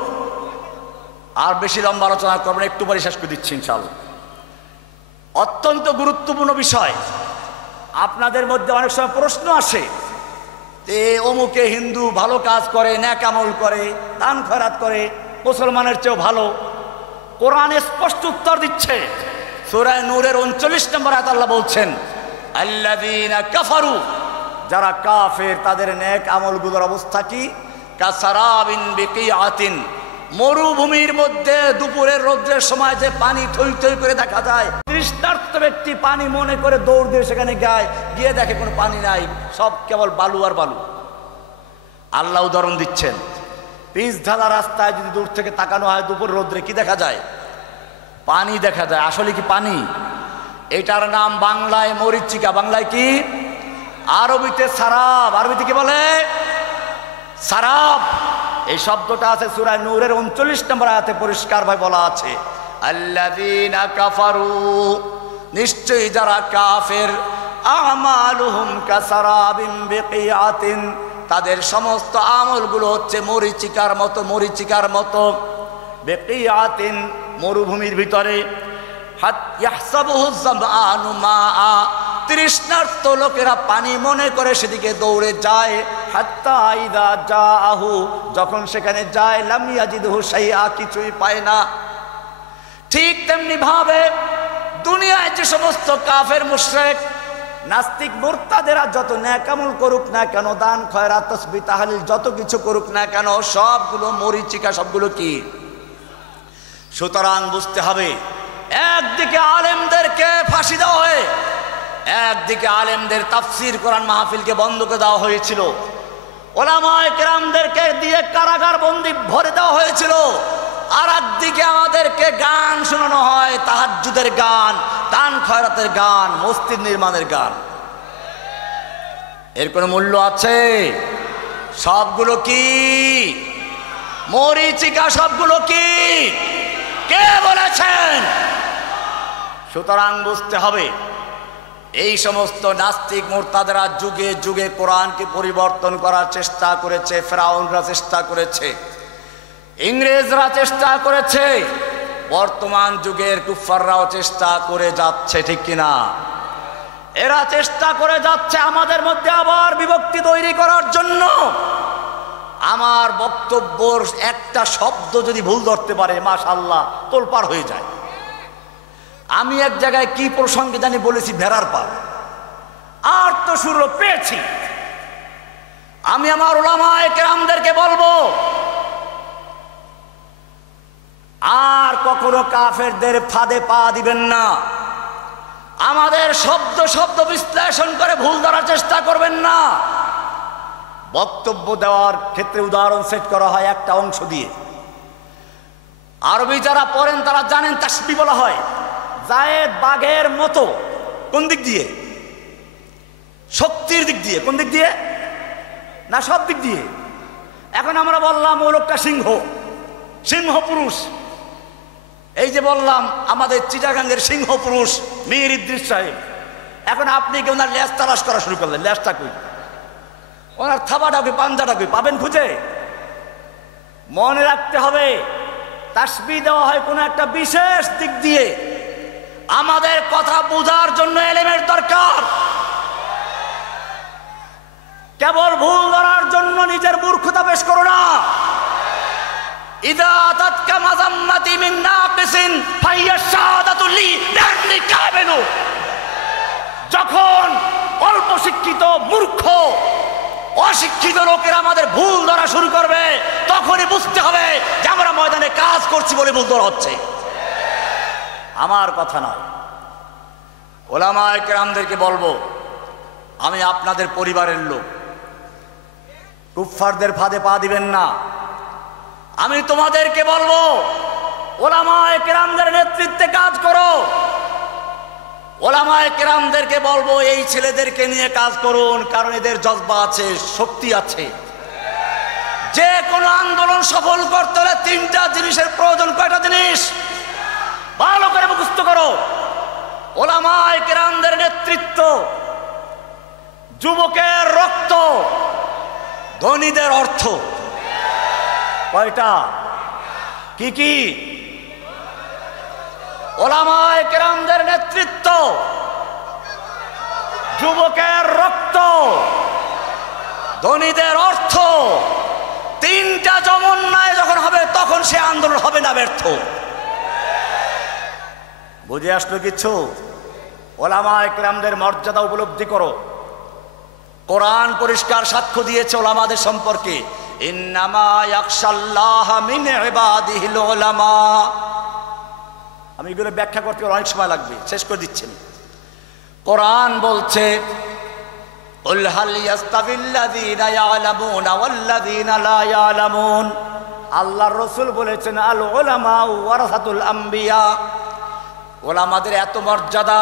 আর বেশি লম্বা আলোচনা করবেন, একটু পরে শেষ করে দিচ্ছি ইনশাআল্লাহ। অত্যন্ত গুরুত্বপূর্ণ বিষয়। আপনাদের মধ্যে অনেক সময় প্রশ্ন আসে যে অমুকে হিন্দু ভালো কাজ করে, নেক আমল করে, দান খয়রাত করে, মুসলমানের চেয়েও ভালো। কোরআন স্পষ্ট উত্তর দিচ্ছে, সূরা নূরের 39 নম্বর আয়াত আল্লাহ বলছেন আল্লাযীনা কাফারু, যারা কাফের তাদের নেক আমলগুলোর অবস্থা কি? কাসারাবিন বিকিয়াতিন, মরুভূমির মধ্যে দুপুরের রৌদ্রের সময় যে পানি থই থই করে দেখা যায়, তৃষ্ণার্ত ব্যক্তি পানি মনে করে দৌড় দিয়ে সেখানে গিয়ে দেখে কোনো পানি নাই, সব কেবল বালু আর বালু। আল্লাহ উদাহরণ দিচ্ছেন, পিচ ঢালা রাস্তায় যদি দূর থেকে তাকানো হয় দুপুর রৌদ্রে, কি দেখা যায়? পানি দেখা যায়। আসলে কি পানি? এটার নাম বাংলায় মরিচিকা, বাংলায় কি? আরবিতে সারাব। আরবিতে কি বলে? সারাব। এই শব্দটা আছে সূরা নূরের 39 নম্বর আয়াতে, পরিষ্কারভাবে বলা আছে আল্লাযীনা কাফারু, নিশ্চয়ই যারা কাফের, আমালুহুম কাসারাবিন বিকিয়াতিন, তাদের সমস্ত আমলগুলো হচ্ছে মরিচিকার মতো, মরিচিকার মতো। বিকিয়াতিন, মরুভূমির ভিতরে। ইয়াহসাবুহু যামআনু মাআ, তৃষ্ণার্ত লোকেরা পানি মনে করে সেদিকে দৌড়ে যায়। হাত্তা ইযা জাআহু, যখন সেখানে যায়, লাম ইয়াজিদহু শাইআ, কিছুই পায় না। ঠিক তেমনি ভাবে দুনিয়ায় যে সমস্ত কাফের মুশরিক নাস্তিক মুরতাদেরা যত নেক আমল করুক না কেন, দান খয়রাত তাসবিহ তাহলিল যত কিছু করুক না কেন, সবগুলো মরিচিকা, সবগুলো কি? সুতরাং বুঝতে হবে, একদিকে আলেমদেরকে ফাঁসি দেওয়া হয়, একদিকে আলেমদের তাফসীর কোরআন মাহফিলকে বন্ধ করে দেওয়া হয়েছিল, ওলামায়ে কেরামদেরকে দিয়ে কারাগার বন্দি ভরে দেওয়া হয়েছিল, আর একদিকে আমাদেরকে গান শোনানো হয়, তাহাজ্জুদের গান, দান খয়রাতের গান, মসজিদ নির্মাণের গান। এর কোনো মূল্য আছে? সবগুলো কি মরিচিকা? সবগুলো কি? কে বলেছেন? সুতরাং বুঝতে হবে, এই সমস্ত নাস্তিক মুরতাদেরা যুগে যুগে কোরআনকে পরিবর্তন করার চেষ্টা করেছে। ফেরাউনরা চেষ্টা করেছে, ইংরেজরা চেষ্টা করেছে, বর্তমান যুগের কুফাররাও চেষ্টা করে যাচ্ছে, ঠিক কিনা? এরা চেষ্টা করে যাচ্ছে আমাদের মধ্যে আবার বিভক্তি তৈরি করার জন্য। আমার বক্তব্যর একটা শব্দ যদি ভুল ধরতে পারে, মাশাআল্লাহ, তোলপাড় হয়ে যায়। আমি এক জায়গায় কি প্রসঙ্গে জানি বলেছি, ভেড়ার পাল, আর তো শুরু পেয়েছি। আমি আমার উলামায়ে কেরামদেরকে বলবো, আর কখনো কাফেরদের ফাঁদে পা দিবেন না, আমাদের শব্দ শব্দ বিশ্লেষণ করে ভুল ধরার চেষ্টা করবেন না। বক্তব্য দেওয়ার ক্ষেত্রে উদাহরণ সেট করা হয় একটা অংশ দিয়ে। আরবি যারা পড়েন তারা জানেন তাসবিহ বলা হয় জায়েদ বাঘের মতো। কোন দিক দিয়ে? শক্তির দিক দিয়ে। কোন দিক দিয়ে? না সব দিক দিয়ে। এখন আমরা বললাম ও লোকটা সিংহ, সিংহ পুরুষ। এই যে বললাম আমাদের চিটাগাঙ্গের সিংহ পুরুষ মীর ইদ্রিস সাহেব, এখন আপনি কি ওনার লেজ তালাশ করা শুরু করলেন? লেজটা কই, ওনার থাবাটা কই, পাঞ্জাটা কই, পাবেন খুঁজে? মনে রাখতে হবে তাসবিহ দেওয়া হয় কোনো একটা বিশেষ দিক দিয়ে। আমাদের কথা বোঝার জন্য এলেমের দরকার। কেবল ভুল ধরার জন্য নিজের মূর্খতা পেশ করো না। ইদা আতাতকা মাযাম্মাতি মিন নাকিসিন ফাহিয়া শাহাদাতু লি বিআন্নী কাযিবু। যখন অল্প শিক্ষিত মূর্খ অশিক্ষিত লোকেরা আমাদের ভুল ধরা শুরু করবে, তখনই বুঝতে হবে যে আমরা ময়দানে কাজ করছি বলে ভুল ধরা হচ্ছে। আমার কথা নয়, ওলামায়ে কেরামদেরকে বলবো, আমি আপনাদের পরিবারের লোক, কুফফারদের ফাঁদে পা দিবেন না। আমি তোমাদেরকে বলবো ওলামায়ে কেরামদের নেতৃত্বে কাজ করো। ওলামায়ে কেরামদেরকে বলবো এই ছেলেদেরকে নিয়ে কাজ করুন, কারণ এদের জজবা আছে, শক্তি আছে। যে কোনো আন্দোলন সফল করতে হলে তিনটা জিনিসের প্রয়োজন। কয়টা জিনিস? ভালো করে মুখস্থ করো। ওলামায়ে কেরামদের নেতৃত্ব, যুবকের রক্ত, ধনীদের অর্থ। কয়টা? কি কি? ওলামায়ে কেরামদের নেতৃত্ব, যুবকের রক্ত, ধনীদের অর্থ। তিনটা সমন্বয় যখন হবে তখন সে আন্দোলন হবে না ব্যর্থ। বুঝে আসলো কিছু? ওলামায়ে কেরামদের মর্যাদা উপলব্ধি করো। কোরআন পরিষ্কার সাক্ষ্য দিয়েছে ওলামাদের সম্পর্কে, ইন্নামা ইয়াখশাল্লাহা মিন ইবাদিহিল উলামা। আমি এগুলো ব্যাখ্যা করতে অনেক সময় লাগবে, শেষ করে দিচ্ছি। কোরআন বলছে কুল হাল ইয়াস্তাবিল্লাযীনা ইয়ালামুনা ওয়াল্লাযীনা লা ইয়ালামুন। আল্লাহর রাসূল বলেছেন আল উলামা ওয়ারাসাতুল আম্বিয়া। ওলামাদের এত মর্যাদা,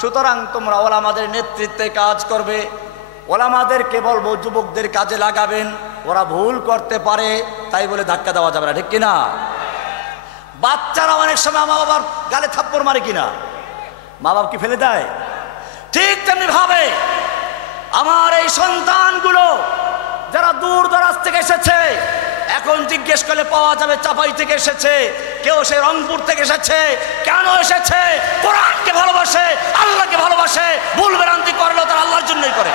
সুতরাং তোমরা ওলামাদের নেতৃত্বে কাজ করবে। ওলামাদেরকে বলবো যুবকদের কাজে লাগাবেন। ওরা ভুল করতে পারে তাই বলে ধাক্কা দেওয়া যাবে না, ঠিক কিনা? বাচ্চারা অনেক সময় মা বাবার গালে থাপ্পড় মারে কিনা? মা বাবা কি ফেলে দেয়? ঠিক তেমনি ভাবে আমার এই সন্তানগুলো যারা দূর দরাজ থেকে এসেছে, এখন জিজ্ঞেস করলে পাওয়া যাবে চাপাই থেকে এসেছে, কেউ সে রংপুর থেকে এসেছে। কেন এসেছে? কোরআনকে ভালোবাসে, আল্লাহকে ভালোবাসে। ভুল ভ্রান্তি করলেও তারা আল্লাহর জন্যই করে।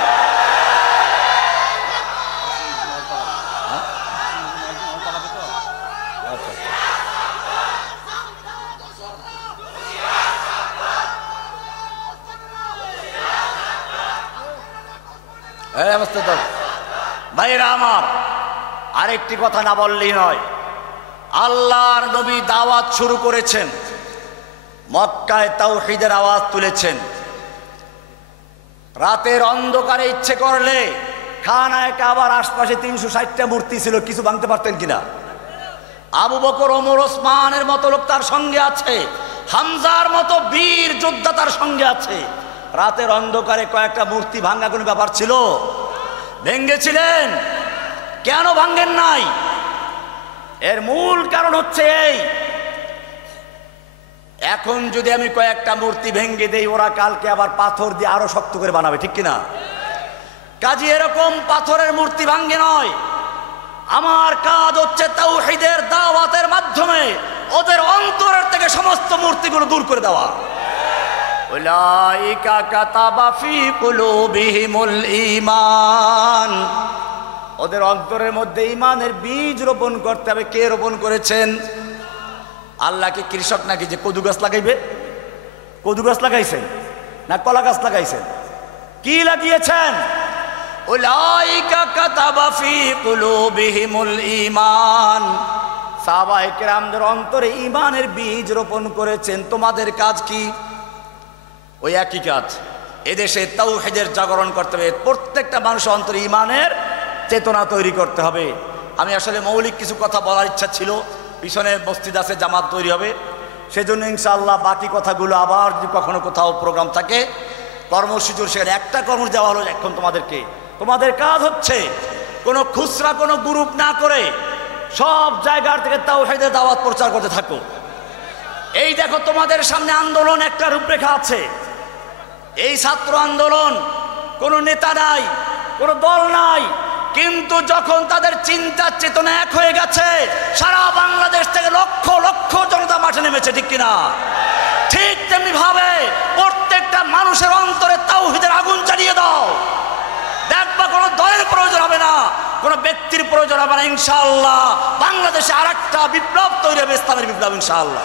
ভাইরা আমার, আরেকটি কথা না বললেই নয়। আল্লাহর নবী দাওয়াত শুরু করেছেন, মক্কায় তাওহীদের আওয়াজ তুলেছেন। রাতের অন্ধকারে ইচ্ছে করলে খানায় কাবার আশপাশে 360টা মূর্তি ছিল, কিছু ভাঙতে পারতেন কিনা? আবু বকর, ওমর, ওসমানের মতো লোক তার সঙ্গে আছে, হামজার মতো বীর যোদ্ধা তার সঙ্গে আছে। রাতের অন্ধকারে কয়েকটা মূর্তি ভাঙা কোনো ব্যাপার ছিল? ভেঙ্গেছিলেন। কেন ভাঙ্গেন নাই? এর মূল কারণ হচ্ছে এই, এখন যদি আমি কয়েকটা মূর্তি ভেঙ্গে দেই, ওরা কালকে আবার পাথর দিয়ে আরো শক্ত করে বানাবে, ঠিক কিনা? কাজী এরকম পাথরের মূর্তি ভাঙ্গে নয়। আমার কাজ হচ্ছে তাওহীদের দাওয়াতের মাধ্যমে ওদের অন্তরের থেকে সমস্ত মূর্তিগুলো দূর করে দেওয়া। উলাইকা কাতাবা ফি কুলুবিহিমুল ঈমান। ওদের অন্তরের মধ্যে ঈমানের বীজ রোপণ করতে হবে। কে রোপণ করেছেন? আল্লাহ কি কৃষক নাকি যে কদু গাছ লাগাইবে? কদু গাছ লাগাইছেন না কলা গাছ লাগাইছেন? কি লাগিয়েছেন? উলাইকা কাতাবা ফি কুলুবিহিমুল ঈমান। সাহাবায়ে কেরামদের অন্তরে ঈমানের বীজ রোপণ করেছেন। তোমাদের কাজ কি? ওই একই কাজ। এদেশে তাওহীদের জাগরণ করতে হবে, প্রত্যেকটা মানুষের অন্তরে ঈমানের চেতনা তৈরি করতে হবে। আমি আসলে মৌলিক কিছু কথা বলার ইচ্ছা ছিল, পিছনে মসজিদ আছে, জামাত তৈরি হবে, সেজন্য ইনশাআল্লাহ বাকি কথাগুলো আবার যদি কখনো কোথাও প্রোগ্রাম থাকে কর্মসূচির, সেখানে একটা কর্ম দেওয়া হলো এখন তোমাদেরকে। তোমাদের কাজ হচ্ছে কোনো খুচরা কোনো গ্রুপ না করে সব জায়গার থেকে তাওহীদের দাওয়াত প্রচার করতে থাকো। এই দেখো তোমাদের সামনে আন্দোলন একটা রূপরেখা আছে। এই ছাত্র আন্দোলন কোনো নেতা নাই, কোনো দল নাই, কিন্তু যখন তাদের চিন্তা চেতনা এক হয়ে গেছে, সারা বাংলাদেশ থেকে লক্ষ লক্ষ জনতা মাঠে নেমেছে, ঠিক কিনা? ঠিক তেমনি ভাবে প্রত্যেকটা মানুষের অন্তরে তাওহীদের আগুন জ্বালিয়ে দাও। দেখবা কোনো দলের প্রয়োজন হবে না, কোনো ব্যক্তির প্রয়োজন হবে না। ইনশাআল্লাহ বাংলাদেশে আরেকটা বিপ্লব তৈরি হবে, ইসলামের বিপ্লব ইনশাআল্লাহ।